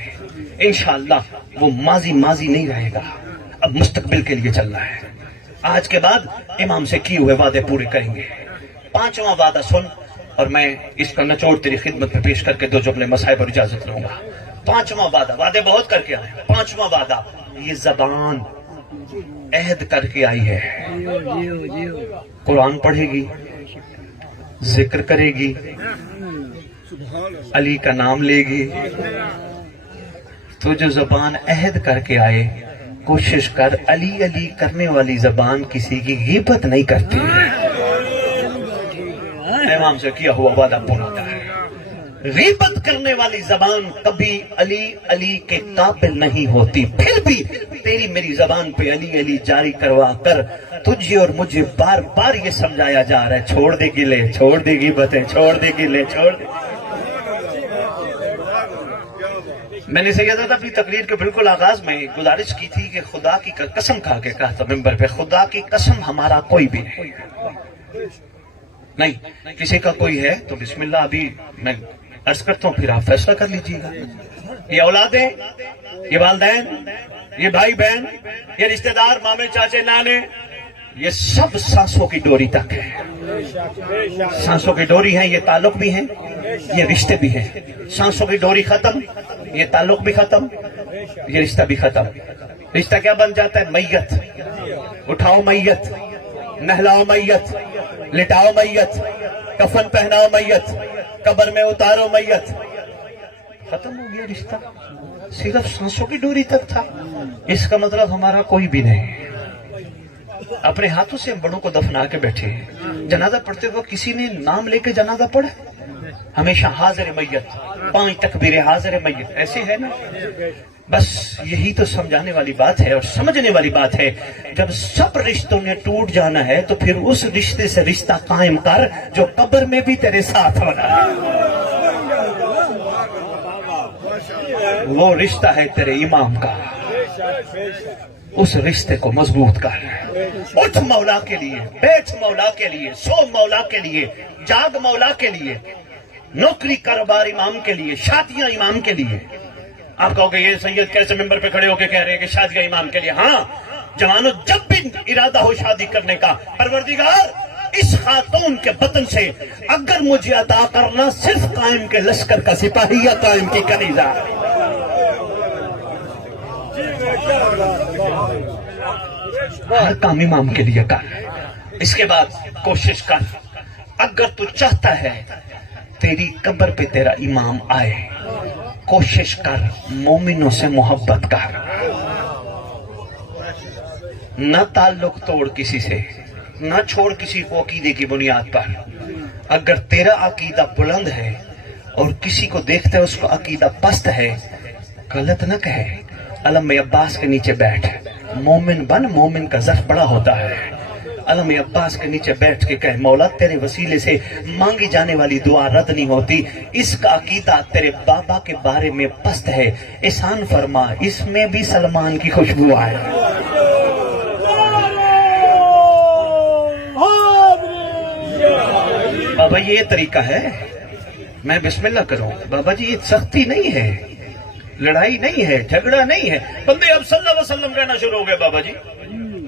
انشاءاللہ وہ ماضی ماضی نہیں رہے گا، اب مستقبل کے لیے چلنا ہے. آج کے بعد امام سے کیے ہوئے وعدے پورے کریں گے. 5واں وعدہ سن اور میں اس کا نچوڑ تیری خدمت میں پیش کر کے 2 جملے مسائب اور اجازت لوں گا. 5واں وعدہ، وعدے بہت کر کے آئے. 5واں وعدہ، یہ زبان عہد کر کے آئی ہے. قرآن پڑھے گی، ذکر کرے گی، علی کا نام لے گی. تو جو زبان عہد کر کے آئے کوشش کر علی علی کرنے والی زبان کسی کی غیبت نہیں کرتی. امام سے کیا ہوا وعدہ پورا کر. غیبت کرنے والی زبان کبھی علی علی کے قابل نہیں ہوتی. پھر بھی تیری میری زبان پہ علی علی جاری کروا کر تجھے اور مجھے بار بار یہ سمجھایا جا رہا ہے چھوڑ دے گی لے، چھوڑ دے گی بتیں، چھوڑ دے گی لے، چھوڑ دے. میں نے سیدزادہ اپنی تقریر کے بالکل آغاز میں گزارش کی تھی کہ خدا کی قسم کھا کے کہا تھا ممبر پہ، خدا کی قسم ہمارا کوئی بھی نہیں، کسی کا کوئی ہے تو بسم اللہ ابھی میں عرض کرتا ہوں، پھر آپ فیصلہ کر لیجیے گا۔ یہ اولادیں، یہ والدین، یہ بھائی بہن، یہ رشتہ دار، مامے چاچے نانے، یہ سب سانسوں کی ڈوری تک ہے، سانسوں کی ڈوری ہیں، یہ تعلق بھی ہیں، یہ رشتے بھی ہیں۔ سانسوں کی ڈوری ختم، یہ تعلق بھی ختم، یہ رشتہ بھی ختم۔ رشتہ کیا بن جاتا ہے؟ میت، اٹھاؤ میت، نہلاؤ میت، لٹاؤ میت، کفن پہناؤ میت، قبر میں اتارو میت، ختم ہو گیا رشتہ، صرف سانسوں کی ڈوری تک تھا۔ اس کا مطلب ہمارا کوئی بھی نہیں۔ اپنے ہاتھوں سے ہم بڑوں کو دفنا کے بیٹھے ہیں، جنازہ پڑھتے وقت کسی نے نام لے کے جنازہ پڑھا؟ ہمیشہ حاضر میت، 5 تکبیر حاضر میت، ایسے ہے نا؟ بس یہی تو سمجھانے والی بات ہے اور سمجھنے والی بات ہے۔ جب سب رشتوں نے ٹوٹ جانا ہے تو پھر اس رشتے سے رشتہ قائم کر جو قبر میں بھی تیرے ساتھ ہونا ہے۔ وہ رشتہ ہے تیرے امام کا، اس رشتے کو مضبوط کر۔ اٹھ مولا کے لیے، بیٹھ مولا کے لیے، سو مولا کے لیے، جاگ مولا کے لیے، نوکری کاروبار امام کے لیے، شادیاں امام کے لیے۔ آپ کہو گے یہ سید کیسے ممبر پہ کھڑے ہو کے کہہ رہے ہیں کہ شادیاں امام کے لیے؟ ہاں جوانوں، جب بھی ارادہ ہو شادی کرنے کا، پروردگار اس خاتون کے بطن سے اگر مجھے عطا کرنا صرف قائم کے لشکر کا سپاہی یا قائم کی کنیزہ، ہر کام امام کے لیے کر۔ اس کے بعد کوشش کر، اگر تو چاہتا ہے تیری قبر پہ تیرا امام آئے، کوشش کر مومنوں سے محبت کر، نہ تعلق توڑ کسی سے، نہ چھوڑ کسی کو عقیدے کی بنیاد پر۔ اگر تیرا عقیدہ بلند ہے اور کسی کو دیکھتا ہے اس کو عقیدہ پست ہے، غلط نہ کہے، علم عباس کے نیچے بیٹھ، مومن بن، مومن کا ظرف بڑا ہوتا ہے۔ علم عباس کے نیچے بیٹھ کے کہے مولا تیرے وسیلے سے مانگی جانے والی دعا رد نہیں ہوتی، اس کا عقیدہ تیرے بابا کے بارے میں پست ہے، احسان فرما اس میں بھی سلمان کی خوشبو آئے۔ بابا یہ طریقہ ہے، میں بسم اللہ کروں، بابا جی یہ سختی نہیں ہے، لڑائی نہیں ہے، جھگڑا نہیں ہے۔ بندے اب صلی اللہ علیہ وسلم کہنا شروع ہو گئے بابا جی،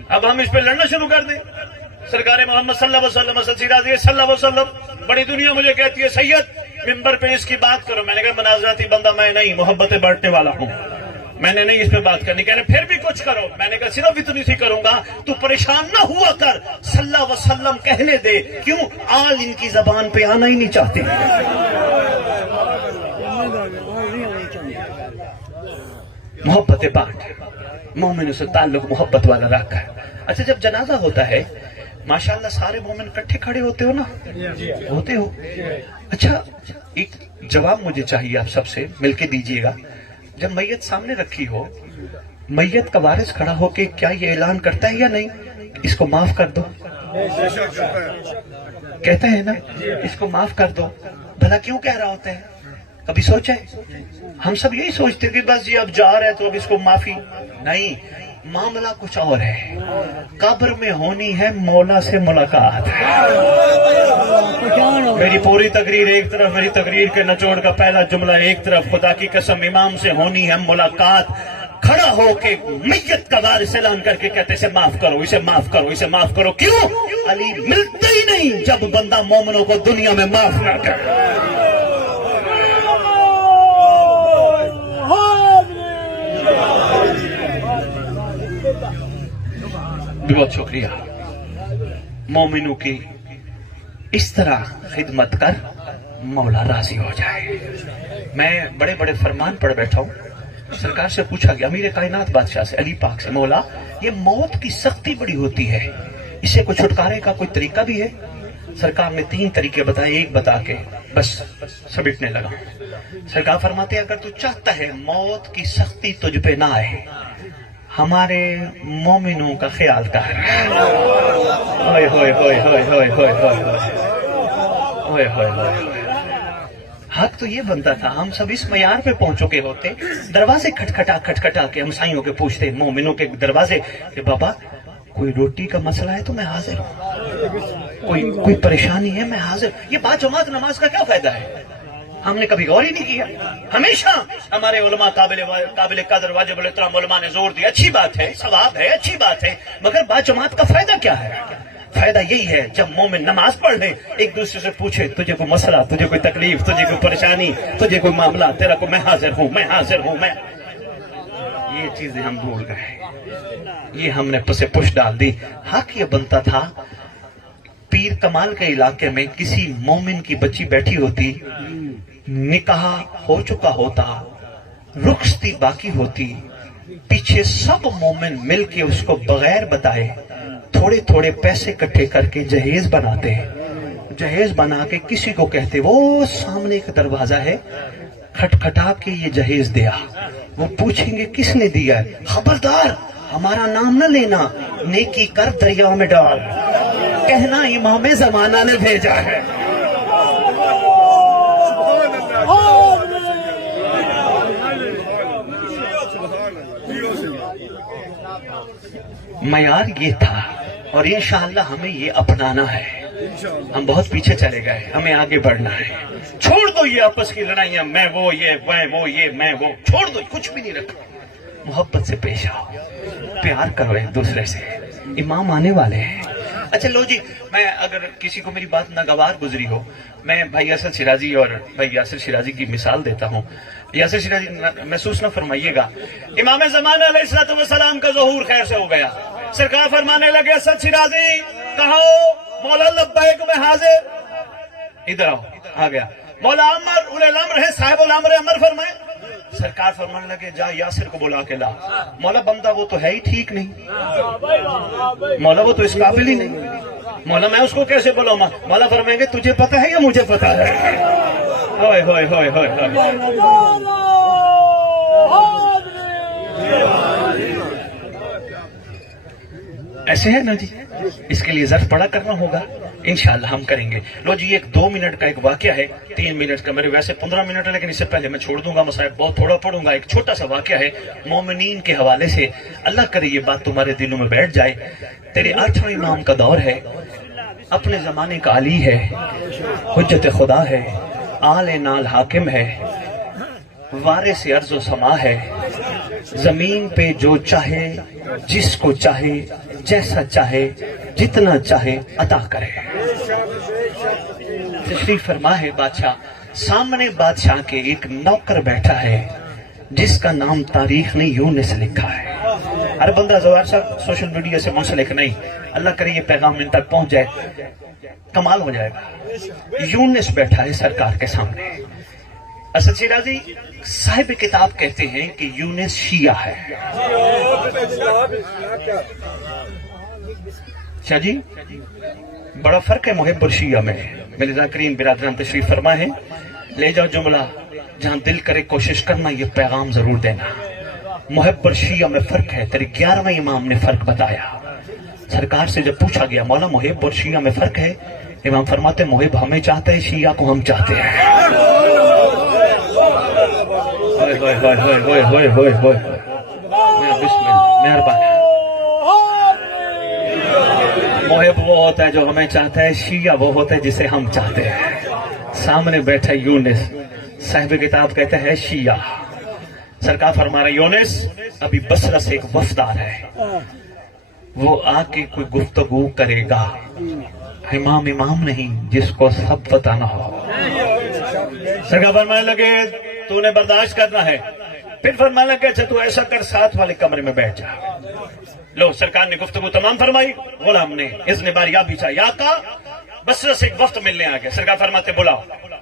اب ہم اس پہ لڑنا شروع کر دیں۔ سرکار محمد صلی اللہ علیہ وسلم صلی اللہ علیہ وسلم، بڑی دنیا مجھے کہتی ہے سید ممبر پہ اس کی بات کرو، میں نے کہا مناظراتی بندہ میں نہیں، محبتیں بانٹنے والا ہوں، میں نے نہیں اس پہ بات کرنی۔ کہہ رہے پھر بھی کچھ کرو، میں نے کہا صرف اتنی سی کروں گا، تو پریشان نہ ہوا کر، صلی اللہ علیہ وسلم کہنے دے، کیوں آل ان کی زبان پہ آنا ہی نہیں چاہتے۔ محبت بانٹ، مومنوں سے تعلق محبت والا رکھ۔ اچھا جب جنازہ ہوتا ہے ماشاءاللہ سارے مومن کٹھے کھڑے ہوتے ہو نا؟ ہوتے ہو؟ اچھا ایک جواب مجھے چاہیے آپ سب سے، مل کے دیجئے گا۔ جب میت سامنے رکھی ہو، میت کا وارث کھڑا ہو کے کیا یہ اعلان کرتا ہے یا نہیں اس کو معاف کر دو؟ کہتا ہے نا اس کو معاف کر دو، بھلا کیوں کہہ رہا ہوتا ہے؟ کبھی سوچا ہے؟ ہم سب یہی سوچتے کہ بس یہ اب جا رہا ہے تو اب اس کو معافی نہیں، معاملہ کچھ اور ہے۔ قبر میں ہونی ہے مولا سے ملاقات۔ میری پوری تقریر ایک طرف، میری تقریر کے نچوڑ کا پہلا جملہ ایک طرف، خدا کی قسم امام سے ہونی ہے ملاقات۔ کھڑا ہو کے میت کا وارث اعلان کر کے کہتے اسے معاف کرو، اسے معاف کرو، اسے معاف کرو۔ کیوں؟ علی ملتا ہی نہیں جب بندہ مومنوں کو دنیا میں معاف نہ کرے۔ بہت شکریہ۔ مومنوں کی اس طرح خدمت کر مولا راضی ہو جائے۔ میں بڑے بڑے فرمان پڑھ بیٹھا ہوں، سرکار سے پوچھا گیا امیر کائنات بادشاہ سے، علی پاک سے، مولا یہ موت کی سختی بڑی ہوتی ہے، اسے کوئی چھٹکارے کا کوئی طریقہ بھی ہے؟ سرکار نے 3 طریقے بتائے، ایک بتا کے بس سمیٹنے لگا۔ سرکار فرماتے ہیں اگر تو چاہتا ہے موت کی سختی تجھ پہ نہ آئے، ہمارے مومنوں کا خیال کر۔ حق تو یہ بنتا تھا ہم سب اس معیار پہ پہنچ چکے ہوتے، دروازے کھٹکھٹا کے ہمسائیوں کے پوچھتے، مومنوں کے دروازے کہ بابا کوئی روٹی کا مسئلہ ہے تو میں حاضر ہوں، کوئی پریشانی ہے میں حاضر۔ یہ بات جماعت نماز کا کیا فائدہ ہے؟ ہم نے کبھی غور ہی نہیں کیا۔ ہمیشہ ہمارے علماء قابل قدر واجب الاحترام علماء نے زور دیا، اچھی بات ہے، ثواب ہے، اچھی بات ہے، مگر بات جماعت کا فائدہ کیا ہے؟ فائدہ یہی ہے جب مومن نماز پڑھ لے ایک دوسرے سے پوچھے تجھے کوئی مسئلہ، تجھے کوئی تکلیف، تجھے کوئی پریشانی، تجھے کوئی معاملہ، تیرا کو میں حاضر ہوں، میں حاضر ہوں۔ میں یہ چیزیں ہم بھول گئے، یہ ہم نے پسے پش ڈال دی۔ حق یہ بنتا تھا پیر کمال کے علاقے میں کسی مومن کی بچی بیٹھی ہوتی، نکاح ہو چکا ہوتا، رخصتی باقی ہوتی، پیچھے سب مومن مل کے اس کو بغیر بتائے تھوڑے تھوڑے پیسے اکٹھے کر کے جہیز بناتے، جہیز بنا کے کسی کو کہتے وہ سامنے ایک دروازہ ہے کھٹکھٹا کے یہ جہیز دیا، وہ پوچھیں گے کس نے دیا ہے، خبردار ہمارا نام نہ لینا، نیکی کر دریا میں ڈال، کہنا امام زمانہ نے بھیجا ہے۔ معیار یہ تھا اور انشاءاللہ ہمیں یہ اپنانا ہے۔ ہم بہت پیچھے چلے گئے، ہمیں آگے بڑھنا ہے۔ چھوڑ دو یہ آپس کی لڑائیاں، میں وہ یہ میں وہ، چھوڑ دو، کچھ بھی نہیں رکھا۔ محبت سے پیش آؤ، پیار کرو ایک دوسرے سے، امام آنے والے ہیں۔ اچھا لو جی، میں اگر کسی کو میری بات ناگوار گزری ہو، میں بھائی اسد شیرازی اور بھائی یاسر شیرازی کی مثال دیتا ہوں۔ یاسر شیرازی محسوس نہ فرمائیے گا، امام زمانہ علیہ السلام کا ظہور خیر سے ہو گیا، سرکار فرمانے لگے اسد شیرازی کہو مولا لبیک میں حاضر، ادھر آؤ، آ گیا۔ مولا عمر اولے الامر ہے، صاحب الامر عمر فرمائے، سرکار فرمانے لگے جا یاسر کو بلا کے لا۔ مولا بندہ وہ تو ہے ہی ٹھیک نہیں، مولا وہ تو اس قابل ہی نہیں، مولا میں اس کو کیسے بلاؤں؟ مولا فرمائیں گے تجھے پتا ہے یا مجھے پتا ہے؟ ہوئے ہوئے ہوئے ہوئے ایسے ہے نا جی، اس کے لیے ظرف پڑا کرنا ہوگا، انشاءاللہ ہم کریں گے۔ لو جی، ایک 2 منٹ کا ایک واقعہ ہے، 3 منٹ کا، میرے ویسے 15 منٹ ہے لیکن اس سے پہلے میں چھوڑ دوں گا، مصائب بہت تھوڑا پڑھوں گا۔ ایک چھوٹا سا واقعہ ہے مومنین کے حوالے سے، اللہ کرے یہ بات تمہارے دلوں میں بیٹھ جائے۔ تیرے 8واں امام کا دور ہے، اپنے زمانے کا علی ہے، حجت خدا ہے، آل نال حاکم ہے، وارث ارض و سما ہے، زمین پہ جو چاہے جس کو چاہے جیسا چاہے جتنا چاہے عطا کرے۔ تشریف فرما ہے بادشاہ، سامنے بادشاہ کے ایک نوکر بیٹھا ہے جس کا نام تاریخ نے یونس لکھا ہے۔ ہر بندہ زوار صاحب سوشل میڈیا سے منسلک نہیں، اللہ کرے یہ پیغام ان تک پہنچ جائے، کمال ہو جائے گا۔ یونس بیٹھا ہے سرکار کے سامنے۔ اسد شیرازی صاحب کتاب کہتے ہیں کہ یونس شیعہ ہے۔ شاہ جی بڑا فرق ہے محب اور شیعہ میں، میرے ذاکرین برادران تشریف فرما ہے، لے جاؤ جملہ، جہاں دل کرے کوشش کرنا یہ پیغام ضرور دینا۔ محب اور شیعہ میں فرق ہے، تیرے 11ویں امام نے فرق بتایا۔ سرکار سے جب پوچھا گیا مولا محب اور شیعہ میں فرق ہے، امام فرماتے محب ہمیں چاہتے ہیں، شیعہ کو ہم چاہتے ہیں۔ مہربان، محب وہ ہوتا ہے جو ہمیں چاہتا ہے، شیعہ وہ ہوتا ہے جسے ہم چاہتے ہیں۔ سامنے بیٹھا یونس، صاحب کتاب کہتے ہیں شیعہ۔ سرکار فرما رہے یونس ابھی بصرہ سے ایک وفد آ رہا ہے، وہ آ کے کوئی گفتگو کرے گا، امام نہیں جس کو سب پتہ نہ ہو۔ سرکار فرمانے لگے تو نے برداشت کرنا ہے، پھر فرمانے لگے اچھا تو ایسا کر 7 والے کمرے میں بیٹھ جا۔ لو سرکار نے گفتگو تمام فرمائی، غلام نے اذن بار یا پیچھا یا کا بصرہ سے ایک وفد ملنے آ گیا۔ سرکار فرماتے بلاؤ،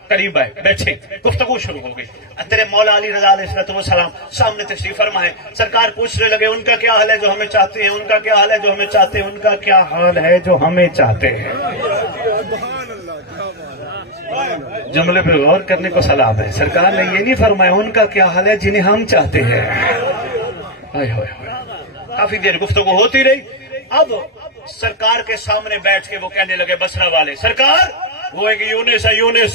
قریب آئے، بیٹھے، گفتگو شروع ہو گئی۔ تیرے مولا علی رضا علیہ السلام سامنے تشریف فرما ہے۔ سرکار پوچھنے لگے ان کا کیا حال ہے جو ہمیں چاہتے ہیں، ان کا کیا حال ہے جو ہمیں چاہتے ہیں، ان کا کیا حال ہے جو ہمیں چاہتے ہیں۔ جملے پہ غور کرنے کو سلام ہے، سرکار نے یہ نہیں فرمایا ان کا کیا حال ہے جنہیں ہم چاہتے ہیں۔ کافی دیر گفتگو ہوتی رہی، اب سرکار کے سامنے بیٹھ کے وہ کہنے لگے بصرہ والے، سرکار وہ ایک یونس ہے، یونس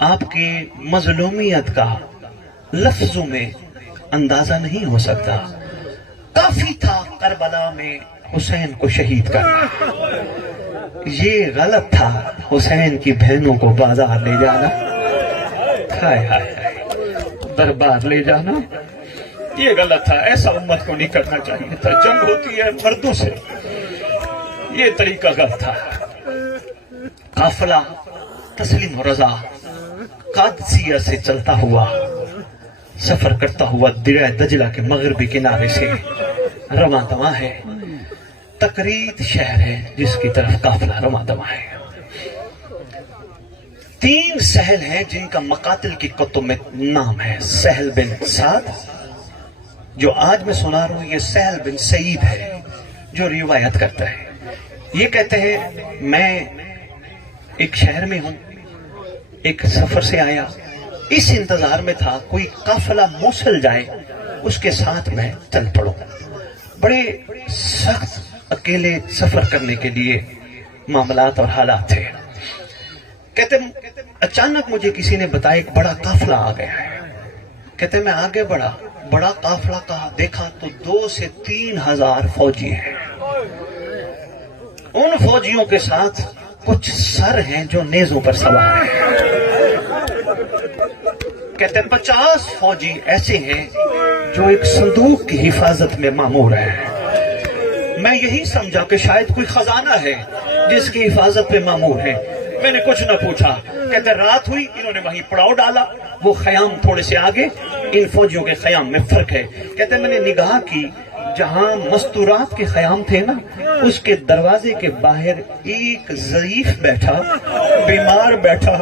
آپ کی مظلومیت کا لفظوں میں اندازہ نہیں ہو سکتا. کافی تھا کربلا میں حسین کو شہید کرنا، یہ غلط تھا حسین کی بہنوں کو بازار لے جانا، ہائے ہائے ہائے دربار لے جانا، یہ غلط تھا. ایسا امت کو نہیں کرنا چاہیے تھا. جنگ ہوتی ہے مردوں سے، یہ طریقہ غلط تھا. قافلہ تسلیم و رضا قادسیہ سے چلتا ہوا، سفر کرتا ہوا دریا دجلہ کے مغربی کنارے سے رواں دواں ہے. تقرید شہر ہے جس کی طرف قافلہ رواں دواں ہے. 3 سہل ہیں جن کا مقاتل کی کتب میں نام ہے. سہل بن سعد، جو آج میں سنا رہا ہوں یہ سہل بن سعید ہے جو روایت کرتا ہے. یہ کہتے ہیں میں ایک شہر میں ہوں، ایک سفر سے آیا، اس انتظار میں تھا کوئی قافلہ موصل جائے اس کے ساتھ میں چل پڑوں. بڑے سخت اکیلے سفر کرنے کے لیے معاملات اور حالات تھے. کہتے اچانک مجھے کسی نے بتایا ایک بڑا قافلہ آ گیا ہے. کہتے میں آگے بڑھا، بڑا قافلہ کہا، دیکھا تو 2 سے 3 ہزار فوجی ہیں. ان فوجیوں کے ساتھ کچھ سر ہیں جو نیزوں پر سوار ہیں. کہتے 50 فوجی ایسے ہیں جو ایک صندوق کی حفاظت میں مامور ہیں. میں یہی سمجھا کہ شاید کوئی خزانہ ہے جس کی حفاظت پہ مامور ہے. میں نے کچھ نہ پوچھا. کہتے رات ہوئی، انہوں نے وہیں پڑاؤ ڈالا. وہ خیام تھوڑے سے آگے، ان فوجیوں کے خیام میں فرق ہے. کہتے میں نے نگاہ کی، جہاں مستورات کے خیام تھے نا، اس کے دروازے کے باہر ایک ضعیف بیٹھا، بیمار بیٹھا،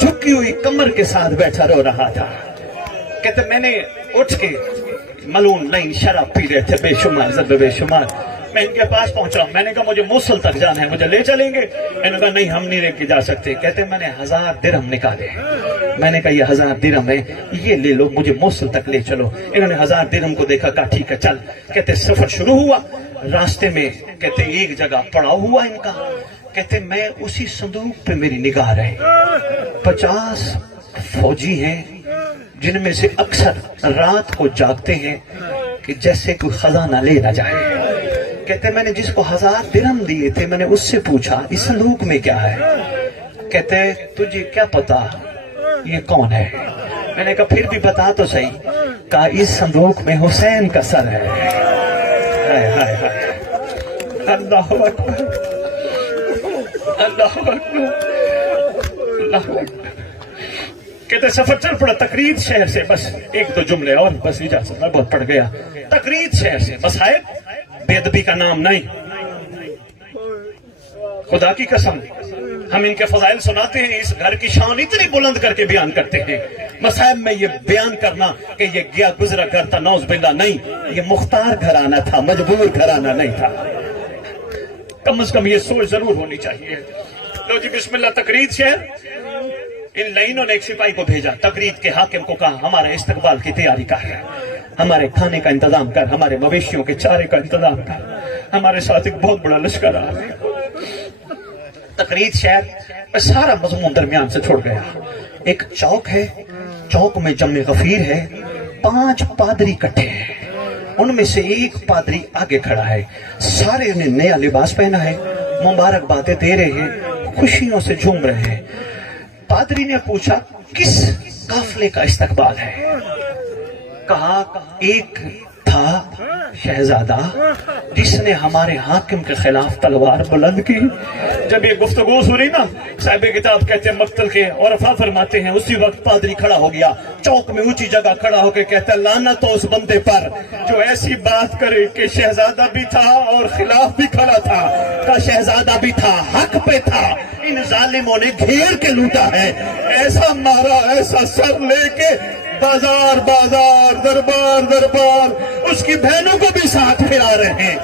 جھکی ہوئی کمر کے ساتھ بیٹھا رو رہا تھا. کہتے میں نے اٹھ کے، ملون نہیں شراب پی رہے تھے بے شمار، ضرب بے شمار، میں ان کے پاس پہنچا. میں نے کہا مجھے موصل تک جانا ہے، مجھے لے چلیں گے؟ انہوں نے کہا نہیں ہم نہیں لے کے جا سکتے. کہتے میں نے 1000 درہم نکالے. میں نے کہا یہ 1000 درہم ہے، یہ لے لو، مجھے موصل تک لے چلو. انہوں نے 1000 درہم کو دیکھا، کہا ٹھیک ہے چل. کہتے سفر شروع ہوا. راستے میں کہتے ایک جگہ پڑاؤ ہوا ان کا. کہتے میں اسی صندوق پہ میری نگاہ رہی. 50 فوجی ہیں جن میں سے اکثر رات کو جاگتے ہیں کہ جیسے کوئی خزانہ لے نہ جائے. کہتے میں نے جس کو 1000 درہم دیے تھے میں نے اس سے پوچھا اس صندوق میں کیا ہے. کہتے تجھے کیا پتا یہ کون ہے؟ میں نے کہا پھر بھی بتا تو صحیح. کہا اس صندوق میں حسین کا سر ہے. ہائے ہائے ہائے، اللہ اکبر، اللہ اکبر، اللہ اکبر. کہتے سفر چل پڑا تقرید شہر سے. بس 1-2 جملے اور بس اجازت، میں بہت پڑ گیا. تقرید شہر سے بس آئے، بے ادبی کا نام نہیں. خدا کی قسم ہم ان کے فضائل سناتے ہیں، اس گھر کی شان اتنی بلند کر کے بیان کرتے ہیں. مصائب میں یہ بیان کرنا کہ یہ گیا گزرا گھر تھا، نوز باللہ نہیں، یہ مختار گھرانہ تھا، مجبور گھرانہ نہیں تھا. کم از کم یہ سوچ ضرور ہونی چاہیے. لو جی بسم اللہ. تقرید شہر، ان لائنوں نے ایک سپاہی کو بھیجا. تقرید کے حاکم کو کہا ہمارا استقبال کی تیاری کر، ہمارے کھانے کا انتظام کر، ہمارے مویشیوں کے چارے کا انتظام کر، ہمارے ساتھ ایک بہت بڑا لشکر آ رہا ہے. تقرید شہر میں سارا مضمون درمیان سے چھوڑ گیا. ایک چوک ہے، چوک میں جمع غفیر ہے، 5 پادری کٹھے ہیں. ان میں سے ایک پادری آگے کھڑا ہے. سارے انہیں نیا لباس پہنا ہے، مبارک باتیں دے رہے ہیں، خوشیوں سے جھوم رہے ہیں. پادری نے پوچھا کس قافلے کا استقبال ہے؟ کہا ایک تھا شہزادہ جس نے ہمارے حاکم کے خلاف تلوار بلند کی. جب یہ گفتگو سنی نا، صاحب کتاب کہتے ہیں مقتل کے عرفا فرماتے ہیں اسی وقت پادری کھڑا ہو گیا، چوک میں اونچی جگہ کھڑا ہو کے کہتا ہے لعنت ہو اس بندے پر جو ایسی بات کرے کہ شہزادہ بھی تھا اور خلاف بھی کھڑا تھا. کا شہزادہ بھی تھا، حق پہ تھا، ان ظالموں نے گھیر کے لوٹا ہے. ایسا مارا، ایسا سر لے کے بازار بازار، دربار دربار، اس کی بہنوں کو بھی ساتھ پھرا رہے ہیں.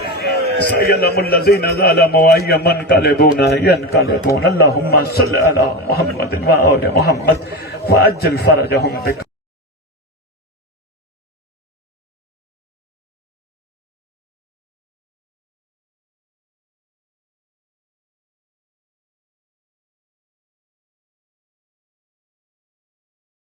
سَيَعْلَمُ الَّذِينَ ظَلَمُوا أَيَّ مُنقَلِبٍ يَنقَلِبُونَ اللهم صل على محمد وآل محمد وعجل فرجهم بك.